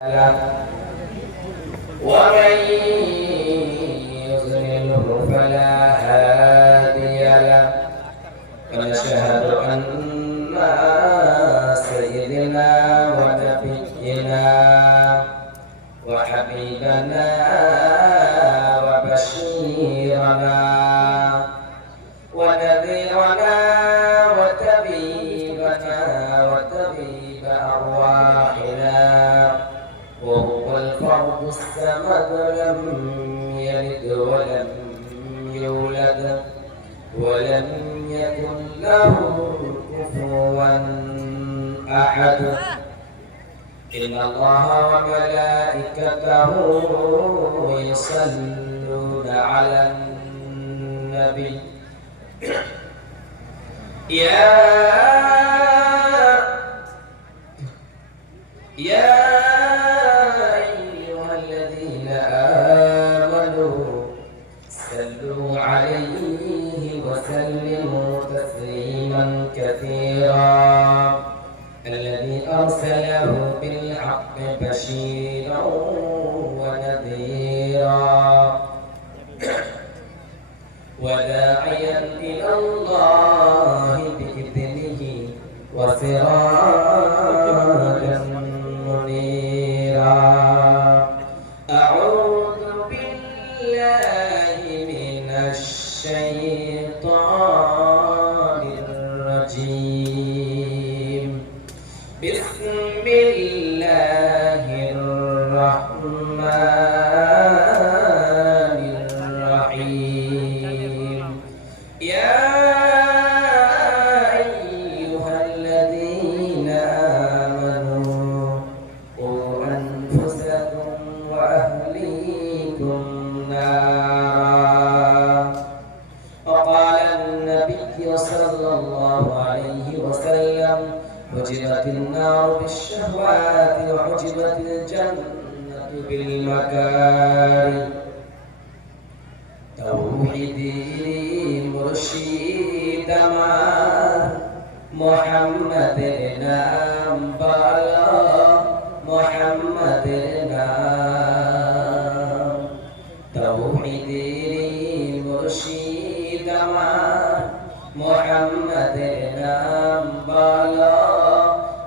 ومن يضلله فلا هادي له ونشهد أن سيدنا ونبينا وحبيبنا وبشيرنا ونذيرنا وطبيب أرواحنا وهو الفرد الصمد لم يلد ولم يولد ولم يكن له كفوا أحد. إن الله وملائكته يصلون على النبي يا أيها الذين آمنوا صلوا عليه وسلموا تسليما كثيرا. الذي أرسله بالحق بشيرا ونذيرا وداعيا إلى الله بإذنه وسراجا منيرا. أعوذ بالله من الشيطان الرجيم. بسم الله الرحمن الرحيم. يا أيها الذين آمنوا قوا أنفسكم وأهليكم نارا. وقال النبي صلى الله عليه وسلم حجبت النار بالشهوات وحجبت الجنة بالمكاره. توحيدي مرشد محمد نام بالا محمد نام. توحيدي مرشد محمد نام بالا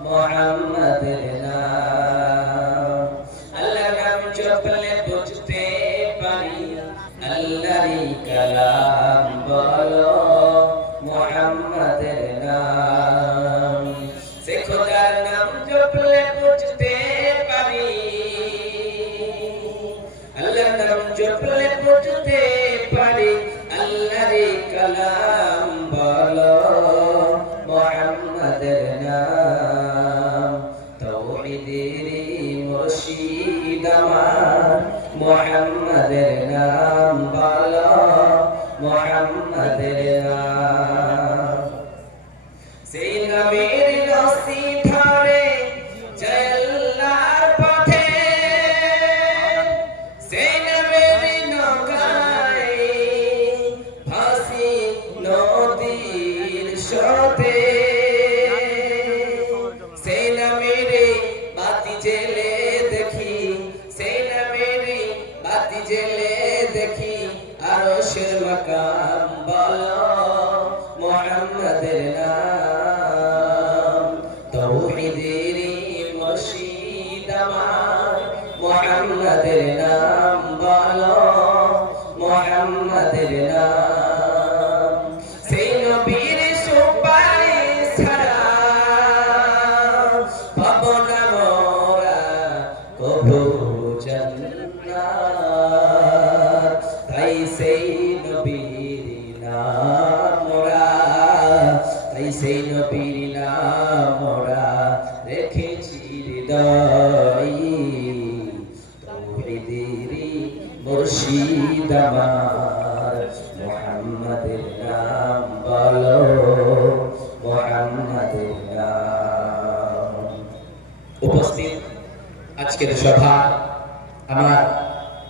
محمد نام. আল্লাহ নাম জপলে বুঝতে পারি আল্লাহরই কালাম বলো মুহাম্মাদের নাম। সে খোদার নাম জপলে বুঝতে পারি আল্লাহর নাম জপলে বুঝতে পারি আল্লাহরই কালাম বলো মুহাম্মাদের নাম। তাওহীদেরই মুর্শিদ আমার মুহাম্মাদের নাম বলো মুহাম্মাদের নাম। সেই নামের রশি ধরে যায় আল্লাহর পথে, সেই নামের নৌকায় ভাসি নদীর স্রোতে, সেই নামের বাতি জেলে দেখি, সেই নামের বাতি জেলে দেখি আরশের মাকাম বলো মুহাম্মাদের নাম। তাওহীদেরই মুর্শিদ আমার মুহাম্মাদের নাম বলো মুহাম্মাদের নাম। সেই নবীর সুপারিশ ছাড়া পাবো না মোরা কবু জান্নাত। তাই সেই নবীর নাম মোরা, তাই সেই নবীর নাম মোরা রেখেছি হৃদয়ে। তাওহীদেরই মুর্শিদ আমার মুহাম্মাদের নাম বলো মুহাম্মাদের নাম। উপস্থিত আজকের সভা আমার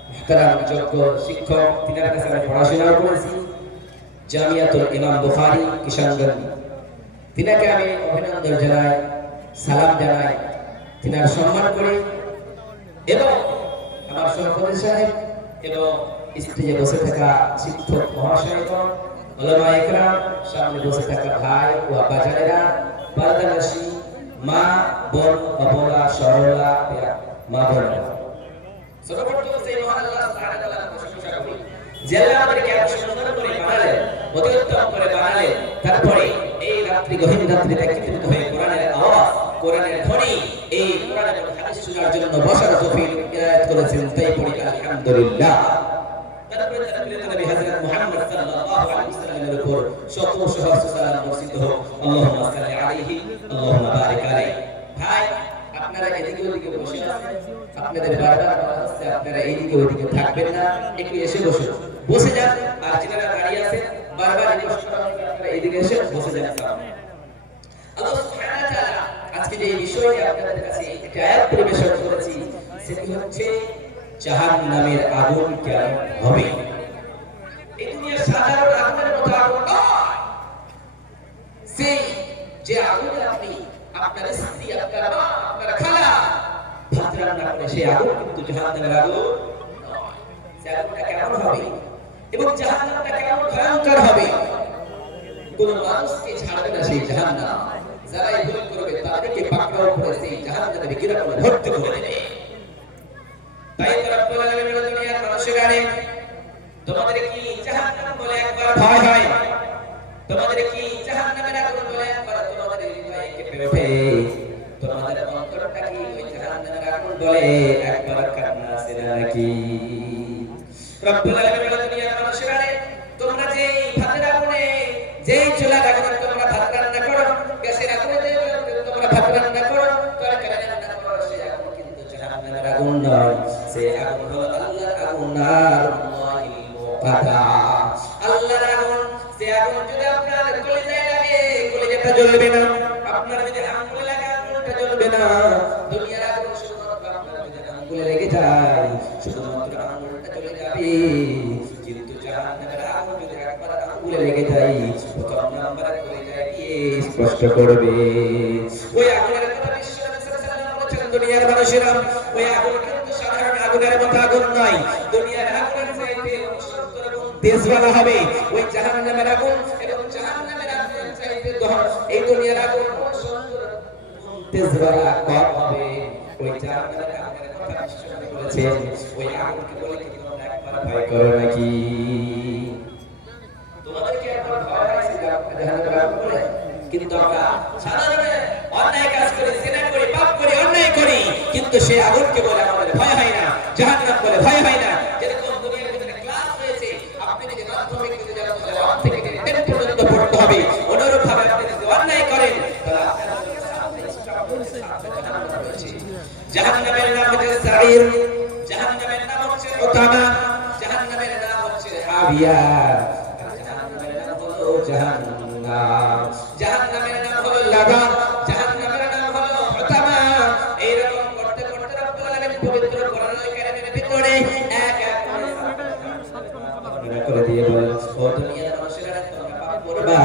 মুহতারাম যোগ্য শিক্ষক, তিনার কাছে আমি পড়াশোনা করেছি জামিয়াতুল ইমাম বুখারী কিশোরগঞ্জ। তিনাকে আমি অভিনন্দন জানাই, সালাম জানাই, তিনার সম্মান করি। এবং আমার সহকর্মী সাহেব এবং স্টেজে বসে থাকা শিক্ষক মহাশয়গণ, ওলামা ইকরাম, সামনে বসে থাকা ভাই ও আব্বাজানেরা, পর্দানশী মা বোন, অবলা সরলা মা বোনেরা, সর্বপ্রথম সেই মহান আল্লাহ সুবহানাহু ওয়া তাআলার প্রশংসা করি যে আল্লাহ আমাদেরকে এত সুন্দর করে বানালেন, অতি উত্তম করে বানালেন। তারপরে এই রাত্রি গহীন রাত্রিতে একত্রিত হয়ে কোরআনের আওয়াজ, কোরআনের ধ্বনি, এই কোরআনের হাদিস শোনার জন্য বসার তৌফিক ইনায়াত করেছেন, তাই পড়ি আলহামদুলিল্লাহ। তারপরে নবী হযরত মুহাম্মদ সাল্লাল্লাহু আলাইহি ওয়াসাল্লামের উপর শত সহস্র সালাম বর্ষিত হোক। আল্লাহুম্মা সাল্লি আলাইহি আল্লাহুম্মা বারিক আলাইহি। ভাই, আপনারা এদিকে ওদিকে বসে আছেন, আপনাদের বারবার বলা হচ্ছে আপনারা এইদিকে ওদিকে থাকবেন না, একটু এসে বসুন, বসে যান। আর যারা দাঁড়িয়ে আছেন বারবার রিকোয়েস্ট করা হচ্ছে আপনারা এইদিকে এসে বসে যান। আল্লাহ সুবহানাহু ওয়া তাআলা আজকে যে বিষয়টি আপনাদের কাছে একটা আয়াত পরিবেশন করেছি, সেটি হচ্ছে জাহান্নামের আগুন কেমন হবে। এই দুনিয়ার সাধারণ আগুনের মতো আগুন নয়, সেই যে আগুনে আপনি আপনার স্ত্রী, আপনার মা, আপনার খালা ভাত রান্না করে, সেই আগুন কিন্তু জাহান্নামের আগুন নয়। সেই আগুনটা কেমন হবে এবং জাহান্নামটা কেমন ভয়ঙ্কর হবে, কোন মানুষকে ছাড়বে না সেই জাহান্নাম। যারা এই ভুল করবে তাদেরকে পাকড়াও করে সেই জাহান্নামে গিরা করে ভর্তি করে দেবে। তাই তো রব্বুল আলামিন দুনিয়ার মানুষেরা, তোমাদের কি জাহান্নাম বলে একবার ভয় হয়? তোমাদের কি জাহান্নামের আগুন বলে একবার তোমাদের হৃদয়ে কেঁপে ওঠে? তোমাদের অন্তরটা কি ওই জাহান্নামের আগুন বলে একবার কান্না আসে নাকি? রব্বুল আলামিন দুনিয়ার মানুষেরা, তোমরা যে ভাতের আগুনে, যেই চুলার আগুনে তোমরা ভাত রান্না করো, গ্যাসের আগুনে তোমরা ভাত রান্না করো, তরকারি রান্না করো, সেই আগুন কিন্তু জাহান্নামের আগুন নয়। সেই আগুন হলো আল্লাহর আগুন, নারুল্লাহিল মুকাদ্দা, আল্লাহর আগুন। সেই আগুন যদি আপনার কলিজায় লাগে, কলিজাটা জ্বলবে না। আপনার যদি আঙ্গুলে লাগে, আঙ্গুলটা জ্বলবে না। দুনিয়ার আগুন শুধুমাত্র আপনার যদি আঙ্গুলে লেগে যায়, শুধুমাত্র আঙ্গুলটা জ্বলে যাবে। কিন্তু জাহান্নামের আগুন যদি একবার আঙ্গুলে লেগে যায়, প্রথম নাম্বারে কলিজায় গিয়ে স্পষ্ট করবে। ওই আগুনের কথা বিশ্ব নবী সাল্লাল্লাহু আলাইহি ওয়াসাল্লাম বলেছেন, দুনিয়ার মানুষেরা, ওই আগুন কিন্তু সাধারণ আগুনের মতো আগুন নয়। দুনিয়ার আগুনের চাইতে 70 গুণ তেজ বলা হবে ওই জাহান্নামের আগুন, এবং জাহান্নামের আগুনের চাইতে এই দুনিয়ার আগুন 70 গুণ তেজ বলা কম হবে। ওই জাহান্নামের আগুনের কথা বিশ্ব নবী বলেছেন, ওই আগুনকে বলে কি তোমরা একবার ভয় করো নাকি? তোমাদের কি একবার ভয় হয়েছে জাহান্নামের আগুন বলে? কিন্তু আমরা সাধারণ অন্যায় কাজ করি, জিনা করি, পাপ করি, অন্যায় করি, কিন্তু সেই আগুনকে বলে আমাদের ভয় হয় না, জাহান্নাম বলে ভয় হয় না। যেরকম দুনিয়ার ভিতরে ক্লাস রয়েছে, আপনি যদি মাধ্যমিক দিতে যান তাহলে 1 থেকে 10 পর্যন্ত পড়তে হবে। অনুরূপ ভাবে আপনি যদি অন্যায় করেন তাহলে আপনার জাহান্নামের নাম হচ্ছে সাঈর, জাহান্নামের নাম হচ্ছে উতামা, জাহান্নামের নাম হচ্ছে হাবিয়া, জাহান্নামের নাম হলো জাহান্নাম, জাহান্নামের নাম হলো লাভা, জাহান্নামের নাম হলো উতামা। এইরকম করতে করতে রব্বুল আলামিন পবিত্র কোরআনুল কারীমের ভিতরে এক এক করে দিয়ে বলেন, ও দুনিয়ার মানুষেরা, তোমরা পাপ করবা,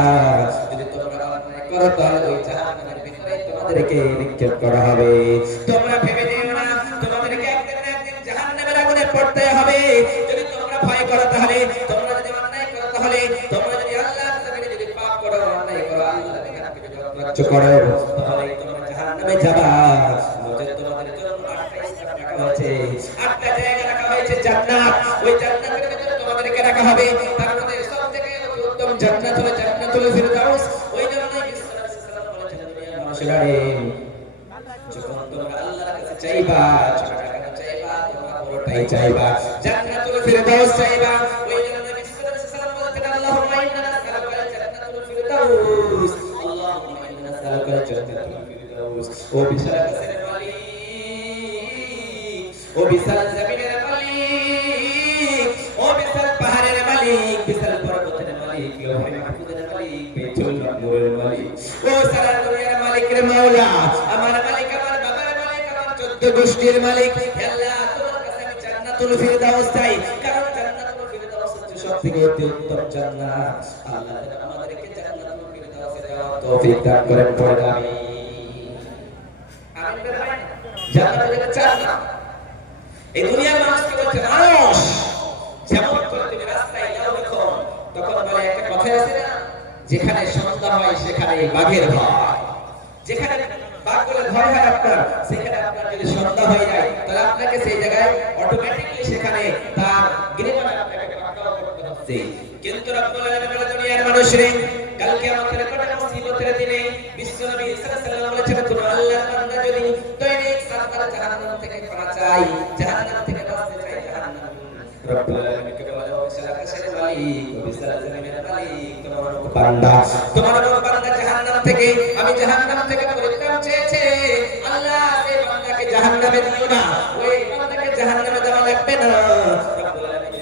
যদি তোমরা অন্যায় করো তাহলে ওই জাহান্নামের ভিতরে তোমাদেরকে নিক্ষেপ করা হবে। তোমরা ভেবে নিও না তোমাদেরকে একদিন না একদিন জাহান্নামের আগুনে পড়তে হবে। যদি তোমরা ভয় করো তাহলে, তোমরা যদি অন্যায় করো তাহলে, তোমরা যদি আল্লাহর জমিনে যদি পাপ করো, অন্যায় করো, আল্লাহর বিধানকে যদি অগ্রাহ্য করো, তাহলে তোমরা জাহান্নামে যাবা। নচেৎ তোমাদের জন্য 8টা স্থান রাখা হয়েছে, 8টা জায়গা রাখা হয়েছে জান্নাত। ওই জান্নাতের ভিতরে তোমাদেরকে রাখা হবে। তার মধ্যে সবথেকে উত্তম জান্নাত হলো জান্নাতুল ফিরদাউস। ওই জন্যই বিশ্বনবী সাল্লাল্লাহু আলাইহি ওয়াসাল্লাম বলেছেন, মানুষেরা যখন তোমরা আল্লাহর কাছে চাইবা, ছোট টাকা চাইবা, তোমরা বড়টাই চাইবা, জান্নাতুল ফিরদাউস চাইবা। ওই জন্য নবী সাল্লাল্লাহু আলাইহি ওয়াসাল্লাম বলেছেন, আল্লাহুম্মা ইন্না নাসআলুকা জান্নাতুল ফিরদাউস, আল্লাহুম্মা ইন্না নাসআলুকা জান্নাতুল ফিরদাউস। ও বিশাল আকাশের মালিক, ও বিশাল জমিনের মালিক, ও বিশাল পাহাড়ের মালিক, বিশাল পর্বতের মালিক, লৌহে মাহফুজের মালিক, বাইতুল মামুরের মালিক, ও সারা দুনিয়ার মালিকের মাওলা, আমার মালিক, আমার বাবার মালিক, আমার 14 গোষ্ঠীর মালিক। আল্লাহ, তোমার কাছে আমি জান্নাতুল ফিরদাউস চাই, কারণ জান্নাতুল ফিরদাউস হচ্ছে সবথেকে উত্তম জান্নাত। আল্লাহ আমাদেরকে জান্নাতুল ফিরদাউসে যাওয়ার তৌফিক দান করেন, পড়ে আমিন। আমিন বলেন। জান্নাতে যেতে চান না, এই দুনিয়ার মানুষকে বলছে মানুষ যেমন করে তুমি রাস্তায় যাও দেখুন, তখন বলে একটা কথা আছে না, যেখানে সন্ধ্যা হয় সেখানে বাঘের ভয়। যেখানে বাঘ বলে ভয় হয় আপনার, সেখানে আপনার যদি সন্ধ্যা হয়ে যায় তাহলে আপনাকে সেই জায়গায় অটোমেটিক্যালি সেখানে তার গিরিবালা আপনাকে পাকড়াও করতে হচ্ছে। কিন্তু রব্বুল আলামিন বলে দুনিয়ার মানুষরে কালকে আমাদের কঠিন মুসিবতের দিনে বিশ্বনবী সাল্লাল্লাহু আলাইহি ওয়াসাল্লাম বলেছেন তুমি আল্লাহর বান্দা যদি দৈনিক 7 বার জাহান্নাম থেকে পানা চাই, জাহান্নাম থেকে বাঁচতে চাই, জাহান্নাম রব্বুল আলামিনকে বলে ও আকাশের মালিক ও বিশাল জমিনের মালিক তোমার বান্দা, তোমার বান্দা জাহান্নাম থেকে, আমি জাহান্নাম থেকে পরিত্রাণ চেয়েছে, আল্লাহ এই বান্দাকে জাহান্নামে দিও না, ওই বান্দাকে জাহান্নামে দেওয়া লাগবে না, রব্বুল আলামিন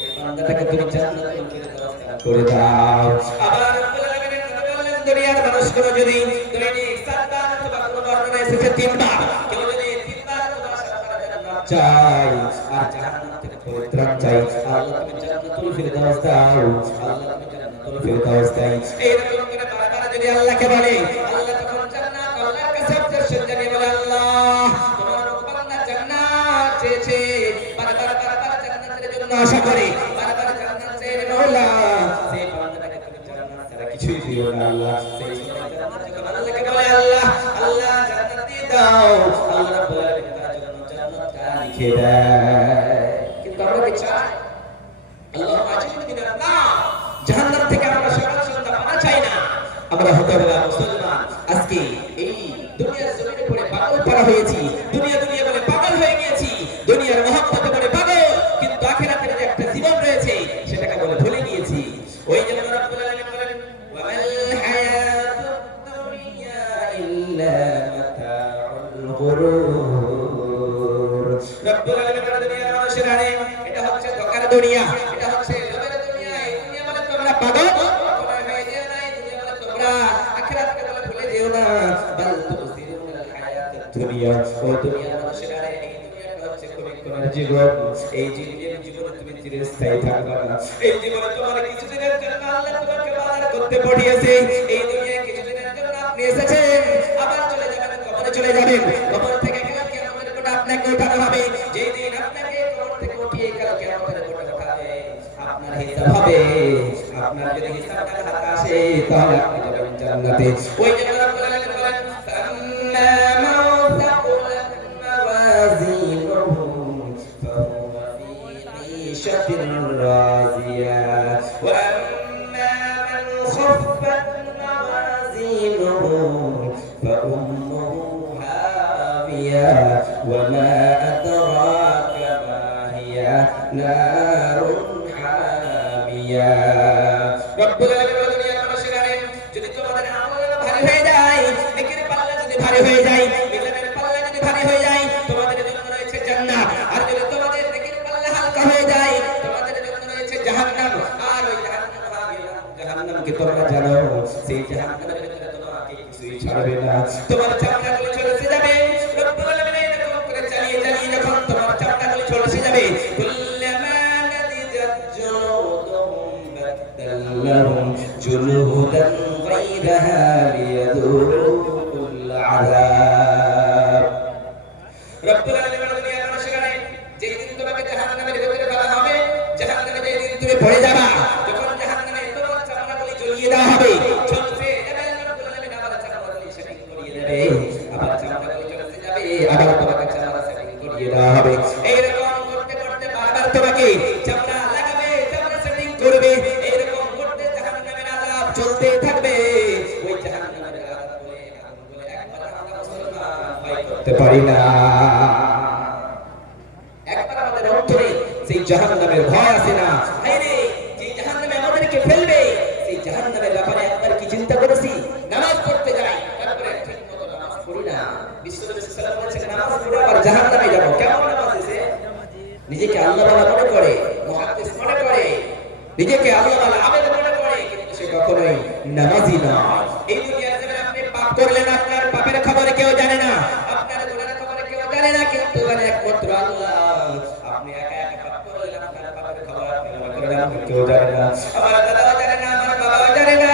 এই বান্দাটাকে তুমি জান্নাতুল ফিরদাউস করে দাও। আবার রব্বুল আলামিন বললেন দুনিয়ার মানুষগুলো যদি দৈনিক 7 বার অথবা কোনো বর্ণনায় এসেছে 3 বার, কেউ যদি 3 বার তোমার সাথে জান্নাত চাই আর জাহান্নাম থেকে পরিত্রাণ চাই, আল্লাহ তুমি জান্নাতুল ফিরদাউস দাও, আল্লাহ তুমি জান্নাতুল ফিরদাউস দাও। এইরকম করে বারবার যদি আল্লাহকে বলে, আল্লাহ তখন জান্নাত আল্লাহর কাছে অবজেকশন জানিয়ে বলে আল্লাহ তোমার বান্দা জান্নাত চেয়েছে, বারবার জান্নাতের জন্য আশা করে, বারবার জান্নাত চেয়ে মাওলা সেই বান্দাটাকে তুমি জান্নাত ছাড়া কিছুই দিও না আল্লাহ। সেই সময় জান্নাত যখন আল্লাহকে বলে আল্লাহ আল্লাহ জান্নাত দিয়ে দাও, আল্লাহ রাব্বুল আলামিন তার জন্য জান্নাতটা লিখে দেয়। কিন্তু আমরা কি চাই আল্লাহ আজিজুল মিনান নার, জাহান্নাম থেকে আমরা সকাল সন্ধ্যা পানা চাই না। আমরা হতভাগা মুসলমান আজকে এই দুনিয়ার জমিনে পড়ে পাগল পারা হয়েছি, দুনিয়া দুনিয়া বলে পাগল হয়ে গিয়েছি, দুনিয়ার মহব্বতে বলে পাগল, কিন্তু আখিরাতের যে একটা জীবন রয়েছে সেটাকে বলে ভুলে গিয়েছি। ওই জন্য রব্বুল আলামিন বলেন ওয়ামাল হায়াতুদ দুনিয়া ইল্লা মাতাউল গুরুর। রব্বুল আলামিন বলেন দুনিয়ার মানুষের আরে এটা হচ্ছে ধোঁকার দুনিয়া, এটা হচ্ছে লোভের দুনিয়া, এই দুনিয়া বলে তোমরা পাগল তোমার হয়ে যেও না, এই দুনিয়া বলে তোমরা আখিরাতকে বলে ভুলে যেও না। বাল তুসিরুনাল হায়াতুদ দুনিয়া, ও দুনিয়ার মানুষের আরে এই দুনিয়াটা হচ্ছে ক্ষণিকের জীবন, এই জীবনে তুমি চিরস্থায়ী থাকবে না, এই জীবনে তোমার কিছুদিনের জন্য আল্লাহ তোমাকে বাজার করতে পাঠিয়েছে, এই দুনিয়ায় কিছুদিনের জন্য আপনি এসেছেন, আবার চলে যাবেন, কবরে চলে যাবেন, কবর থেকে কাল কিয়ামতের কোটা আপনাকে উঠানো হবে, যেই দিন আপনাকে কবর থেকে উঠিয়ে কাল কিয়ামতের কোটা উঠাবে আপনার হিসাব হবে, আপনার যদি হিসাবটা হাতে আসে তাহলে আপনি যাবেন জান্নাতে। ওই জন্য রব্বুল আলামিন বলেন ফাম্মা মান তাকুলাত মাওয়াজিনুহু ফাহুয়া ফি ঈশাতিন রাজিয়া ওয়া আম্মা মান খাফফাত মাওয়াজিনুহু ফাউম্মুহু হাবিয়া ওয়া মা আদরাকা মা হিয়া নারুন হামিয়া। রব্বুল আলামিন বলেন দুনিয়ার মানুষেরা যদি তোমাদের আমল ভারী হয়ে যায়, নেকির পাল্লা যদি ভারী হয়ে যায়, ইলমের পাল্লা যদি ভারী হয়ে যায়, তোমাদের জন্য রয়েছে জান্নাত, আর যদি তোমাদের নেকির পাল্লা হালকা হয়ে যায় তোমাদের জন্য রয়েছে জাহান্নাম। আর ওই জাহান্নামকে তোমরা জানো, সেই জাহান্নামের ভিতরে তোমাকে কিছুই ছাড়বে না, তোমার চামড়াগুলো চলে যাবে। রব্বুল আলামিন এরকম করে চালিয়ে চালিয়ে যখন তোমার চামড়াগুলো চলে যাবে, কুল্লামা নাদিজাত জুলুদুহুম বাদদালনাহুম জুলুদান গায়রাহা লিয়াযুকুল আযাব। রব্বুল আলামিন দুনিয়ার মানুষেরা যেই দিন তোমাকে জাহান্নামের ভিতরে ফেলা হবে, জাহান্নামে যেই দিন তুমি পড়ে যাবা, যখন জাহান্নামে তোমার চামড়াগুলো জ্বলিয়ে দেওয়া হবে, চলছে যাবে, রব্বুল আলামিন আবার চামড়াগুলো সেটিং করিয়ে দেবে, আবার চামড়াগুলো চলে যাবে, আবার তোমাকে চামড়া সেটিং করিয়ে দেওয়া হবে। এইরকম করতে করতে বারবার তোমাকে চামড়া লাগাবে, চামড়া সেটিং করবে, এইরকম করতে জাহান্নামের আযাব চলতে থাকবে। ওই জাহান্নামের আযাব বলে একবার আমরা মুসলমান ভয় করতে পারি না, একবার আমাদের অন্তরে সেই জাহান্নামের ভয় আসে না। আরে যে জাহান্নামে আমাদেরকে ফেলবে, সেই জাহান্নামের ব্যাপারে একবার কি চিন্তা করেছি? নামাজ পড়তে যাই, তারপরে ঠিকমতো নামাজ পড়ি না, বিশ্বনবী সাল্লাল্লাহু আলাইহি ওয়াসাল্লাম নামাজ পড়ে আবার জাহান্নামে যাব। কেমন নামাজ আছে? নিজেকে আল্লাহওয়ালা মনে করে, মুহাদ্দিস মনে করে, নিজেকে আল্লাহওয়ালা আবেদ মনে করে, কিন্তু সে কখনোই নামাজি নয়। এই দুনিয়ার জমিনে আপনি পাপ করলেন, আপনার পাপের খবর কেউ জানে না, আপনার গুনাহের খবর কেউ জানে না, কিন্তু জানে একমাত্র আল্লাহ। আপনি একা একা পাপ করলেন, আপনার পাপের খবর আপনি মনে করেন কেউ জানে না, আমার দাদাও জানে না, আমার বাবাও জানে না,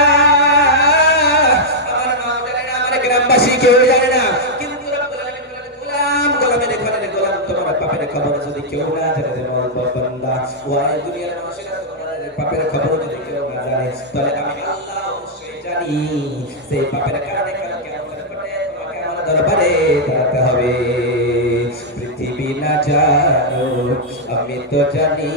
আমার মাও জানে না, আমার গ্রামবাসী কেউ জানে না, কিন্তু রব্বুল আলামিন বলেন গোলাম, গোলামের ঘরের গোলাম তোমার পাপের খবর যদি কেউ না জানে বান্দা ওই দুনিয়ার মানুষেরা তোমাদের পাপের খবর যদি কেউ না জানে তাহলে আমি আল্লাহ অবশ্যই জানি সেই পাপের কারণে কাল কিয়ামতের মাঠে তোমাকে আমার দরবারে দাঁড়াতে হবে পৃথিবী না জানো আমি তো জানি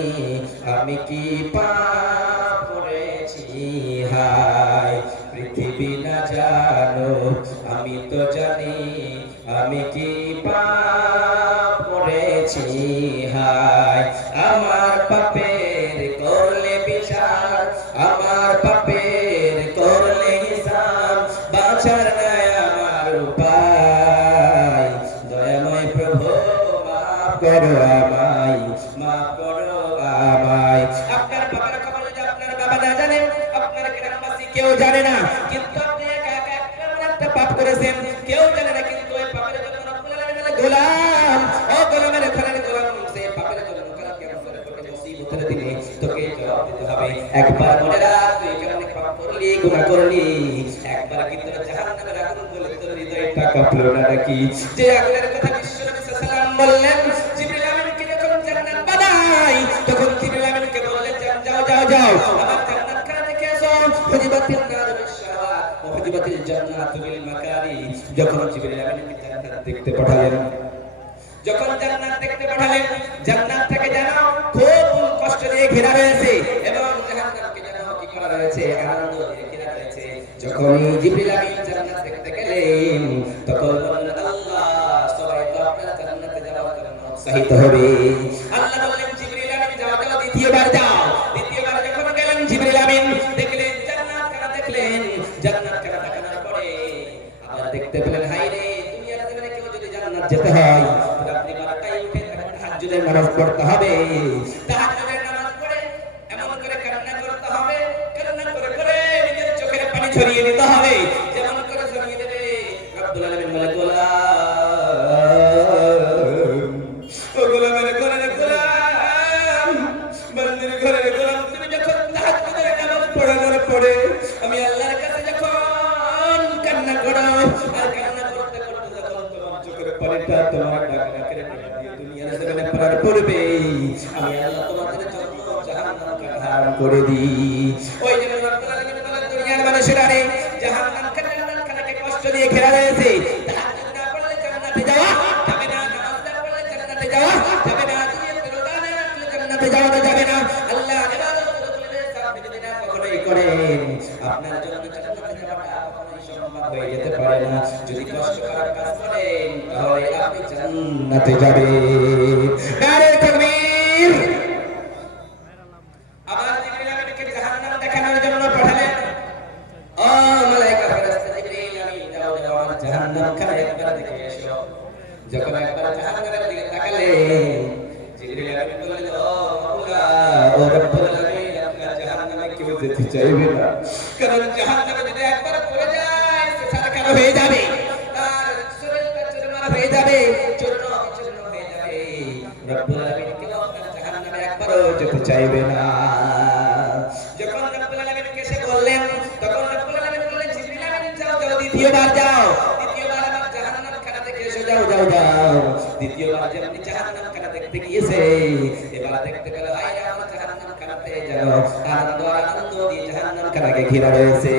আমি কি পাপ করেছি হায় পৃথিবী না জানো আমি তো জানি আমি কি পাপ করেছি হায় আমার পাপের করলে বিচার আমার পাপের করলে হিসাব বাঁচার নাই আমার উপায় দয়াময় প্রভু মাফ করো আমায় মাফ করো আমায় আপনার পাপের খবর যদি আপনার বাবা না জানে আপনার গ্রামবাসী কেউ জানে না কিন্তু আপনি একা একা একটা পাপ করেছেন কেউ জানে না কিন্তু ওই পাপের জন্য রব্বুল আলামিনের গোলাম ও গোলামের ঘরের গোলাম সেই পাপের জন্য কাল কিয়ামতের মাঠে মুসিবতের দিনে তোকে জবাব দিতে হবে একবার মনে রাখ তুই কেমন পাপ করলি গুনাহ করলি একবার কিন্তু জাহান্নামের আগুন বলে তোর হৃদয়টা কাঁপলো না নাকি যে আগুনের কথা বিশ্বনবী সাল্লাল্লাহু আলাইহি ওয়াসাল্লাম বললেন জিবরিল আমিনকে যখন জান্নাত বানাই তখন জিবরিল আমিনকে বললেন যাও যাও যাও আমার জান্নাতখানা দেখে আসো হুজিবাতিন নার বিশশাহাওয়াত ওয়া হুজিবাতিল জান্নাতু বিল মাকারি যখন জিবরিল আমিনকে জান্নাত দেখতে পাঠালেন যখন জান্নাত দেখতে পাঠালেন জান্নাত থেকে জানো খুব কষ্ট দিয়ে ঘেরা রয়েছে এবং জাহান্নামকে জানো কি করা রয়েছে আনন্দ দিয়ে ঘেরা রয়েছে যখন জিবরিল আমিন জান্নাত দেখতে গেলেন তখন বললেন আল্লাহ সবাই তো আপনারা জান্নাতে যাওয়ার জন্য উৎসাহিত হবে আল্লাহ বললেন জিবরিল আমিন যাও যাও দ্বিতীয়বার যাও দ্বিতীয়বার যখন গেলেন জিবরিল আমিন দেখলেন জান্নাতখানা দেখলেন জান্নাতখানা দেখানোর পরে আবার দেখতে পেলেন হায় রে দুনিয়ার জীবনে কেউ যদি জান্নাত যেতে হয় আপনি বারোটায় উঠে তাহাজ্জুদের নামাজ পড়তে হবে তাহাজ্জুদের নামাজ পড়ে এমন করে কান্না করতে হবে কান্না করে করে নিজের চোখের পানি ছড়িয়ে দিতে হবে যেমন করে ছড়িয়ে দেবে রব্বুল আলামিন বলে ও গোলামের ঘরের গোলাম বান্দির ঘরের গোলাম তুমি যখন তাহাজ্জুদের নামাজ পড়ানোর পরে আমি আল্লাহর কাছে যখন কান্না করো আর কান্না করতে করতে যখন তোমার চোখের পানিটা তোমার নাকের দিয়ে দুনিয়ার জমিনে পড়ার পড়বে আমি আল্লাহ তোমাদের জন্য জাহান্নামকে হারাম করে দিই ওই যে রব্বুল আলামিন বলেন দুনিয়ার মানুষেরা রে জাহান্নামকে কষ্ট দিয়ে ঘেরা রয়েছে তাহাজ্জুদ না পড়লে জান্নাতে যাওয়া যাবে না নামাজ না পড়লে জান্নাতে যাওয়া যাবে না দুনিয়াতে রোজা না রাখলে জান্নাতে যাওয়া যাবে না আল্লাহ ইবাদত করলে সামনে যদি না কখনোই করেন আপনার জন্য জান্নাতে যাওয়াটা কখনোই সম্ভব হয়ে যেতে পারে না যদি কষ্ট করার কাজ করেন তাহলে আপনি জান্নাতে যাবেন নারে তাকবীর আবার জিবরিল আমিনকে জাহান্নাম দেখানোর জন্য পাঠালেন ও মালায়েকা ফেরেশতা জিবরিল আমিন যাও যাও আমার জাহান্নামখানা একবার দেখে এসো যখন একবার জাহান্নামের দিকে তাকালেন জিবরিল আমিন বললেন ও মাওলা ও রব্বুল আলামিন আপনার জাহান্নামে কেউ যেতে চাইবে না কারণ জাহান্নামে যদি একবার পড়ে যায় সে ছারখার হয়ে যাবে আর শরীরটা চুরমার হয়ে যাবে চূর্ণ বিচূর্ণ হয়ে যাবে রব্বুল আলামিন কেউ আপনার জাহান্নামে একবারও যেতে চাইবে না যখন রব্বুল আলামিনকে সে বললেন তখন রব্বুল আলামিন বললেন জিবরিল আমিন যাও যাও দ্বিতীয়বার যাও দ্বিতীয়বার আমার জাহান্নামখানা দেখে এসো যাও যাও যাও দ্বিতীয়বার যেমনি জাহান্নামখানা দেখতে গিয়েছে এবার দেখতে পেল হায় আমার জাহান্নামখানাতে যেন আনন্দ আনন্দ দিয়ে জাহান্নামখানাকে ঘিরে রয়েছে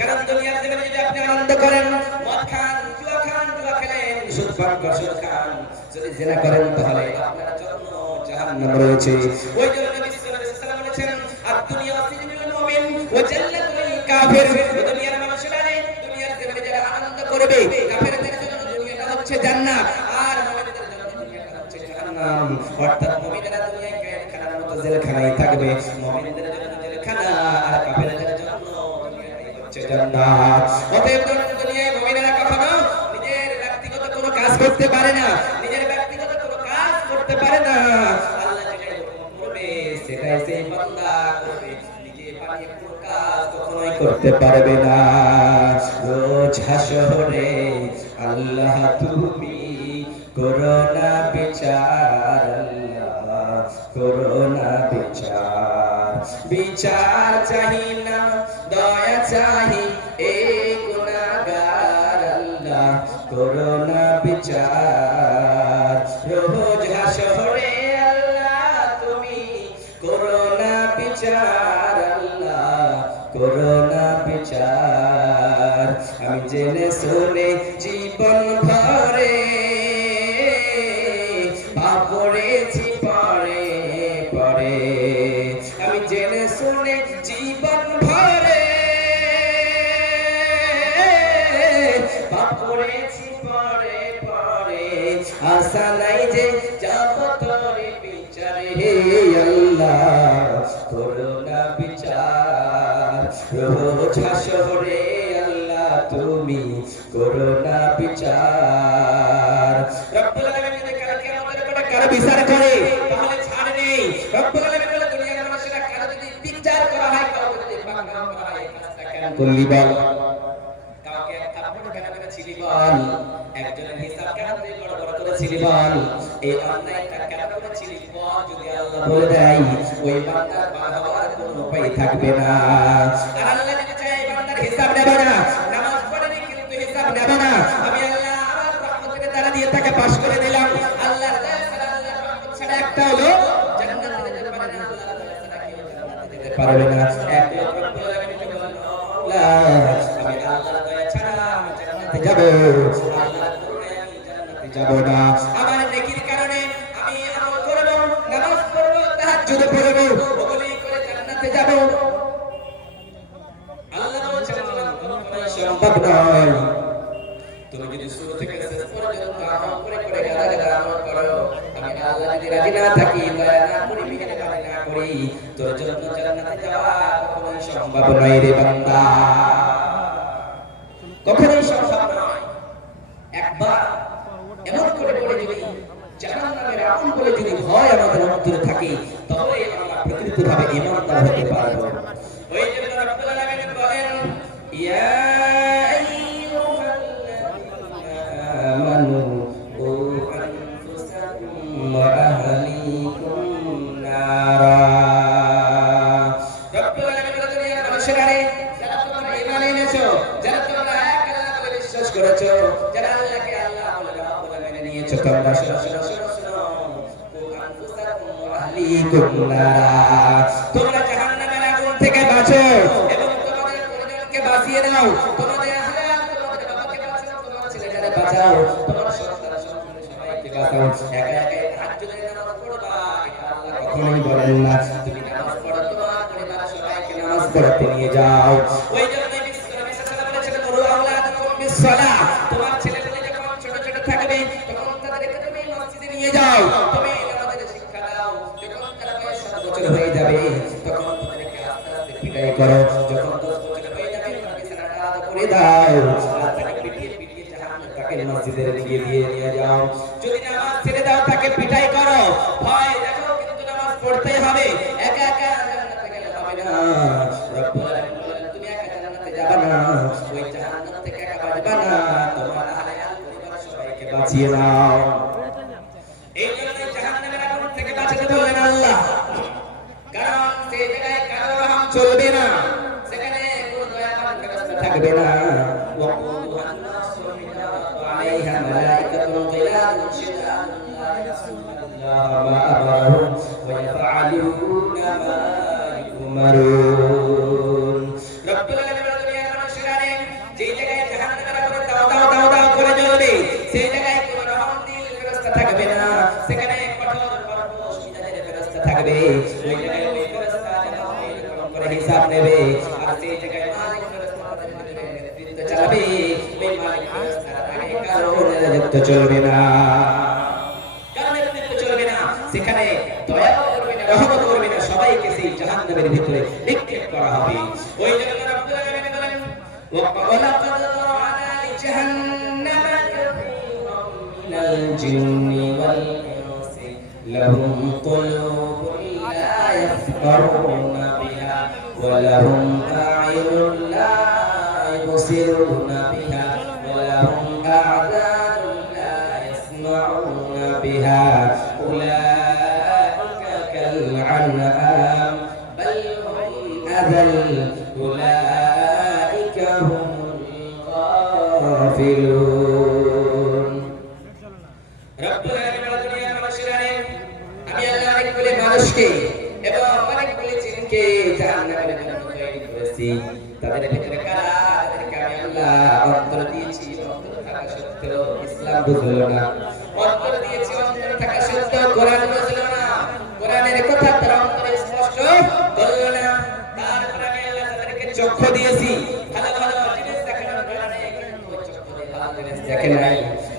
কারণ দুনিয়ার জীবনে যদি আপনি আনন্দ করেন মদ খান জুয়া খেলেন সুদ পান সুদ খান যদি জিনা করেন তাহলে আপনার জন্য জাহান্নাম রয়েছে ওই জন্য নবী সাল্লাল্লাহু আলাইহি ওয়াসাল্লাম বলেছেন আর দুনিয়া সিজনুল মুমিন ওয়া জান্নাতুল কাফির দুনিয়ার মানুষেরা দুনিয়ার জীবনে যারা আনন্দ করবে কাফেরদের জন্য দুনিয়াটা হচ্ছে জান্নাত আর মুমিনদের জন্য দুনিয়াটা হচ্ছে জাহান্নাম অর্থাৎ মুমিনরা দুনিয়ায় জেলখানার মতো জেলখানায় থাকবে মুমিনদের জন্য জেলখানা আর কাফেরদের জন্য দুনিয়াটাই হচ্ছে জান্নাত অতএব দুনিয়ায় মুমিনরা কখনো নিজের ব্যক্তিগত কোনো কাজ করতে পারে না নিজের ব্যক্তিগত কোনো কাজ করতে পারে না আল্লাহ যেটাই হুকুম করবে সেটাই সেই বান্দা করবে নিজে বানিয়ে কোনো কাজ কখনোই করতে পারবে না রোজ হাসরে আল্লাহ তুমি করো না বিচার আল্লাহ করো না বিচার বিচার চাহি না দয়া চাহি এই গুনাহগার আল্লাহ করো না বিচার রোজ হাসরে শুনে জীবন ভরে পাপ করেছি পরে পরে আমি জেনে শুনে জীবন ভরে পাপ করেছি পরে পরে আশা নাই যে যাব তোরে বিচারে হে আল্লাহ করুণা বিচার রোজ হাসরে আল্লাহ তুমি করুণা বিচার রব্বুল আলামিন যদি কালকে আমাদের উপর কারো বিচার করে তাহলে ছাড় নেই রব্বুল আলামিন বলে দুনিয়ার মানুষেরা কারো যদি বিচার করা হয় কাউকে যদি পাকড়াও করা হয় কাজটা কেন করলি বল কাউকে একটা থাপ্পড় কেন মেরেছিলি বল একজনের হিসাব কেন তুই বড় বড় করেছিলি বল এই অন্যায়টা কেন করেছিলি বল যদি আল্লাহ বলে দেয় ওই বান্দার পার হওয়ার কোনো উপায় থাকবে না আর আল্লাহ যদি চায় এই বান্দার হিসাব নেবে না নামাজ পড়েনি কিন্তু হিসাব নেবে না আমি আল্লাহ আমার রহমতের দ্বারা দিয়ে তাকে পাস করে দিলাম আল্লাহর দয়া ছাড়া আল্লাহর রহমত ছাড়া একটা হলো জান্নাতে যেতে পারে না আল্লাহর দয়া ছাড়া কেউ জান্নাতে যেতে পারবে না এক লোক রব্বুল আলামিনকে বলল আমি আল্লাহর দয়া ছাড়া জান্নাতে যাব আল্লাহর দয়ায় আমি জান্নাতে যাব না আমার নেকির কারণে আমি আমল করব নামাজ পড়ব তাহাজ্জুদ পড়ব ওগুলি করে জান্নাতে যাব আল্লাহ বলেছেন কখনোই সম্ভব নয় তুমি যদি শুরু থেকে শেষ পর্যন্ত আমল করে করে গাদা আমল করো আমি আল্লাহ যদি রাজি না থাকি দয়া না করি মেহেরবানি না করি তোর জন্য জান্নাতে যাওয়া কখনোই সম্ভব নয় রে বান্দা কখনোই সম্ভব নয় একবার এমন করে করে যদি জাহান্নামের আগুন বলে যদি ভয় আমাদের অন্তরে থাকে তাহলে আমরা প্রকৃতভাবে ঈমানদার হতে পারব ওই জন্য রব্বুল আলামিন বলেন ইয়া আইয়ুহাল্লাযীনা আমানু কু আনফুসাকুম ওয়া আহলিকুম নারা রব্বুল আলামিন বলেন দুনিয়ার মানুষেরা রে যারা তোমরা ঈমান এনেছো যারা তোমরা এক আল্লাহ বলে বিশ্বাস করেছো যারা আল্লাহকে আল্লাহ বলে রব্বুল আলামিন নিয়েছো তোমরা তোমরা জাহান্নামের আগুন থেকে বাঁচো এবং তোমাদের পরিজনকে বাঁচিয়ে দাও তোমাদের আহলাল তোমাদের বাবাকে বাঁচাও তোমাদের ছেলেটাকে বাঁচাও তোমার সন্তান সন্ততি সবাইকে বাঁচাও একা একা তাহাজ্জুদের নামাজ পড়বা এটা আল্লাহ কখনোই বলেন না তুমি নামাজ পড়ো তোমার পরিবার সবাইকে নামাজ পড়তে নিয়ে যাও ওই জন্য নবী সাল্লাল্লাহু আলাইহি ওয়াসাল্লাম বলেছেন মুরু আওলাদাকুম বিস-সালাহ তোমার ছেলেগুলো যখন ছোট ছোট থাকবে তখন তাদেরকে তুমি মসজিদে নিয়ে যাও তুমি নামাজের শিক্ষা দাও যখন তারা বয়স 7 বছর হয়ে যাবে তখন তাদেরকে আস্তে আস্তে পিটাই করো যখন 10 বছর হয়ে যাবে তখন বিছানাটা আলাদা করে দাও আর তাকে পিটিয়ে পিটিয়ে জাহান্নামে তাকে মসজিদে নিয়ে যাও যদি নামাজ ছেড়ে দাও তাকে পিটাই করো ভয় দেখো কিন্তু নামাজ পড়তেই হবে একা একা জান্নাতে গেলে হবে না রব্বুল আলামিন বলেন তুমি একা জান্নাতে যাবে না ওই জাহান্নাম থেকে একা বাঁচবে না তোমার আহলে পরিবার সবাইকে বাঁচিয়ে দাও এই জন্য জাহান্নামের আগুন থেকে বাঁচাতে বললেন আল্লাহ কারণ সেই জায়গায় কারো রহম চলবে না সেখানে কোনো দয়াবান ফেরেশতা থাকবে না ওয়াকুদুহান নাসু ওয়াল হিজারাতু আলাইহা মালাইকাতুন গিলাদুন শিদাদুন লা ইয়াসুনাল্লাহা মা আমারহুম ওয়া ইয়াফআলুনা মা ইউমারুন রব্বুল আলামিন দুনিয়ার মানুষেরা যে জায়গায় জাহান্নামের আগুন দাও করে জ্বলবে সেই জায়গায় কোনো রহম দিল ফেরেশতা থাকবে না সেখানে কঠোর পরপোষ মিজাজের ফেরেশতা থাকবে ওই জায়গায় ওই ফেরেশতা এরকম করে হিসাব নেবে আর সেই জায়গায় মালিক ফেরেশতা তাদের নেতৃত্ব চালাবে ওই মালিক ফেরেশতার আগে কারো নেতৃত্ব চলবে না কারো নেতৃত্ব চলবে না সেখানে দয়া করবে না রহমত করবে না সবাইকে সেই জাহান্নামের ভিতরে নিক্ষেপ করা হবে ওই জন্য রব্বুল আলামিন বলেন ওয়ালাকাদ রা'না লিজাহান্নামা কাসীরাম মিনাল জিন্নি ওয়াল ইনসি লাহুম কুলুবুন লা ইয়াফকাহুনা বিহা ওয়া লাহুম আ'য়ুনুন লা ইবসিরুনা বিহা ওয়া লাহুম আ'যানুন লা ইয়াসমা'ুনা বিহা উলাইকা কাল আনআম বাল হুম আযাল উলাইকা হুমুল গাফিলুন রব্বুল আলামিন দুনিয়ার মানুষেরা আমি আল্লাহ অনেকগুলো মানুষকে এবং অনেকগুলো জিনকে জাহান্নামের জন্য তৈরি করেছি তাদের ভিতরে কারা তাদেরকে আমি আল্লাহ অন্তর দিয়েছি ইসলাম বুঝলো না, অন্তর দিয়েছে অন্তর থাকা সত্ত্বেও কোরআন বুঝলো না, কোরআনের কথা তার অন্তরে স্পষ্ট করলো না। তারপর আমি আল্লাহ তাদেরকে চক্ষু দিয়েছি, ভালো ভালো জিনিস দেখানোর কারণে কিন্তু চক্ষু দিয়ে ভালো জিনিস দেখে নাই,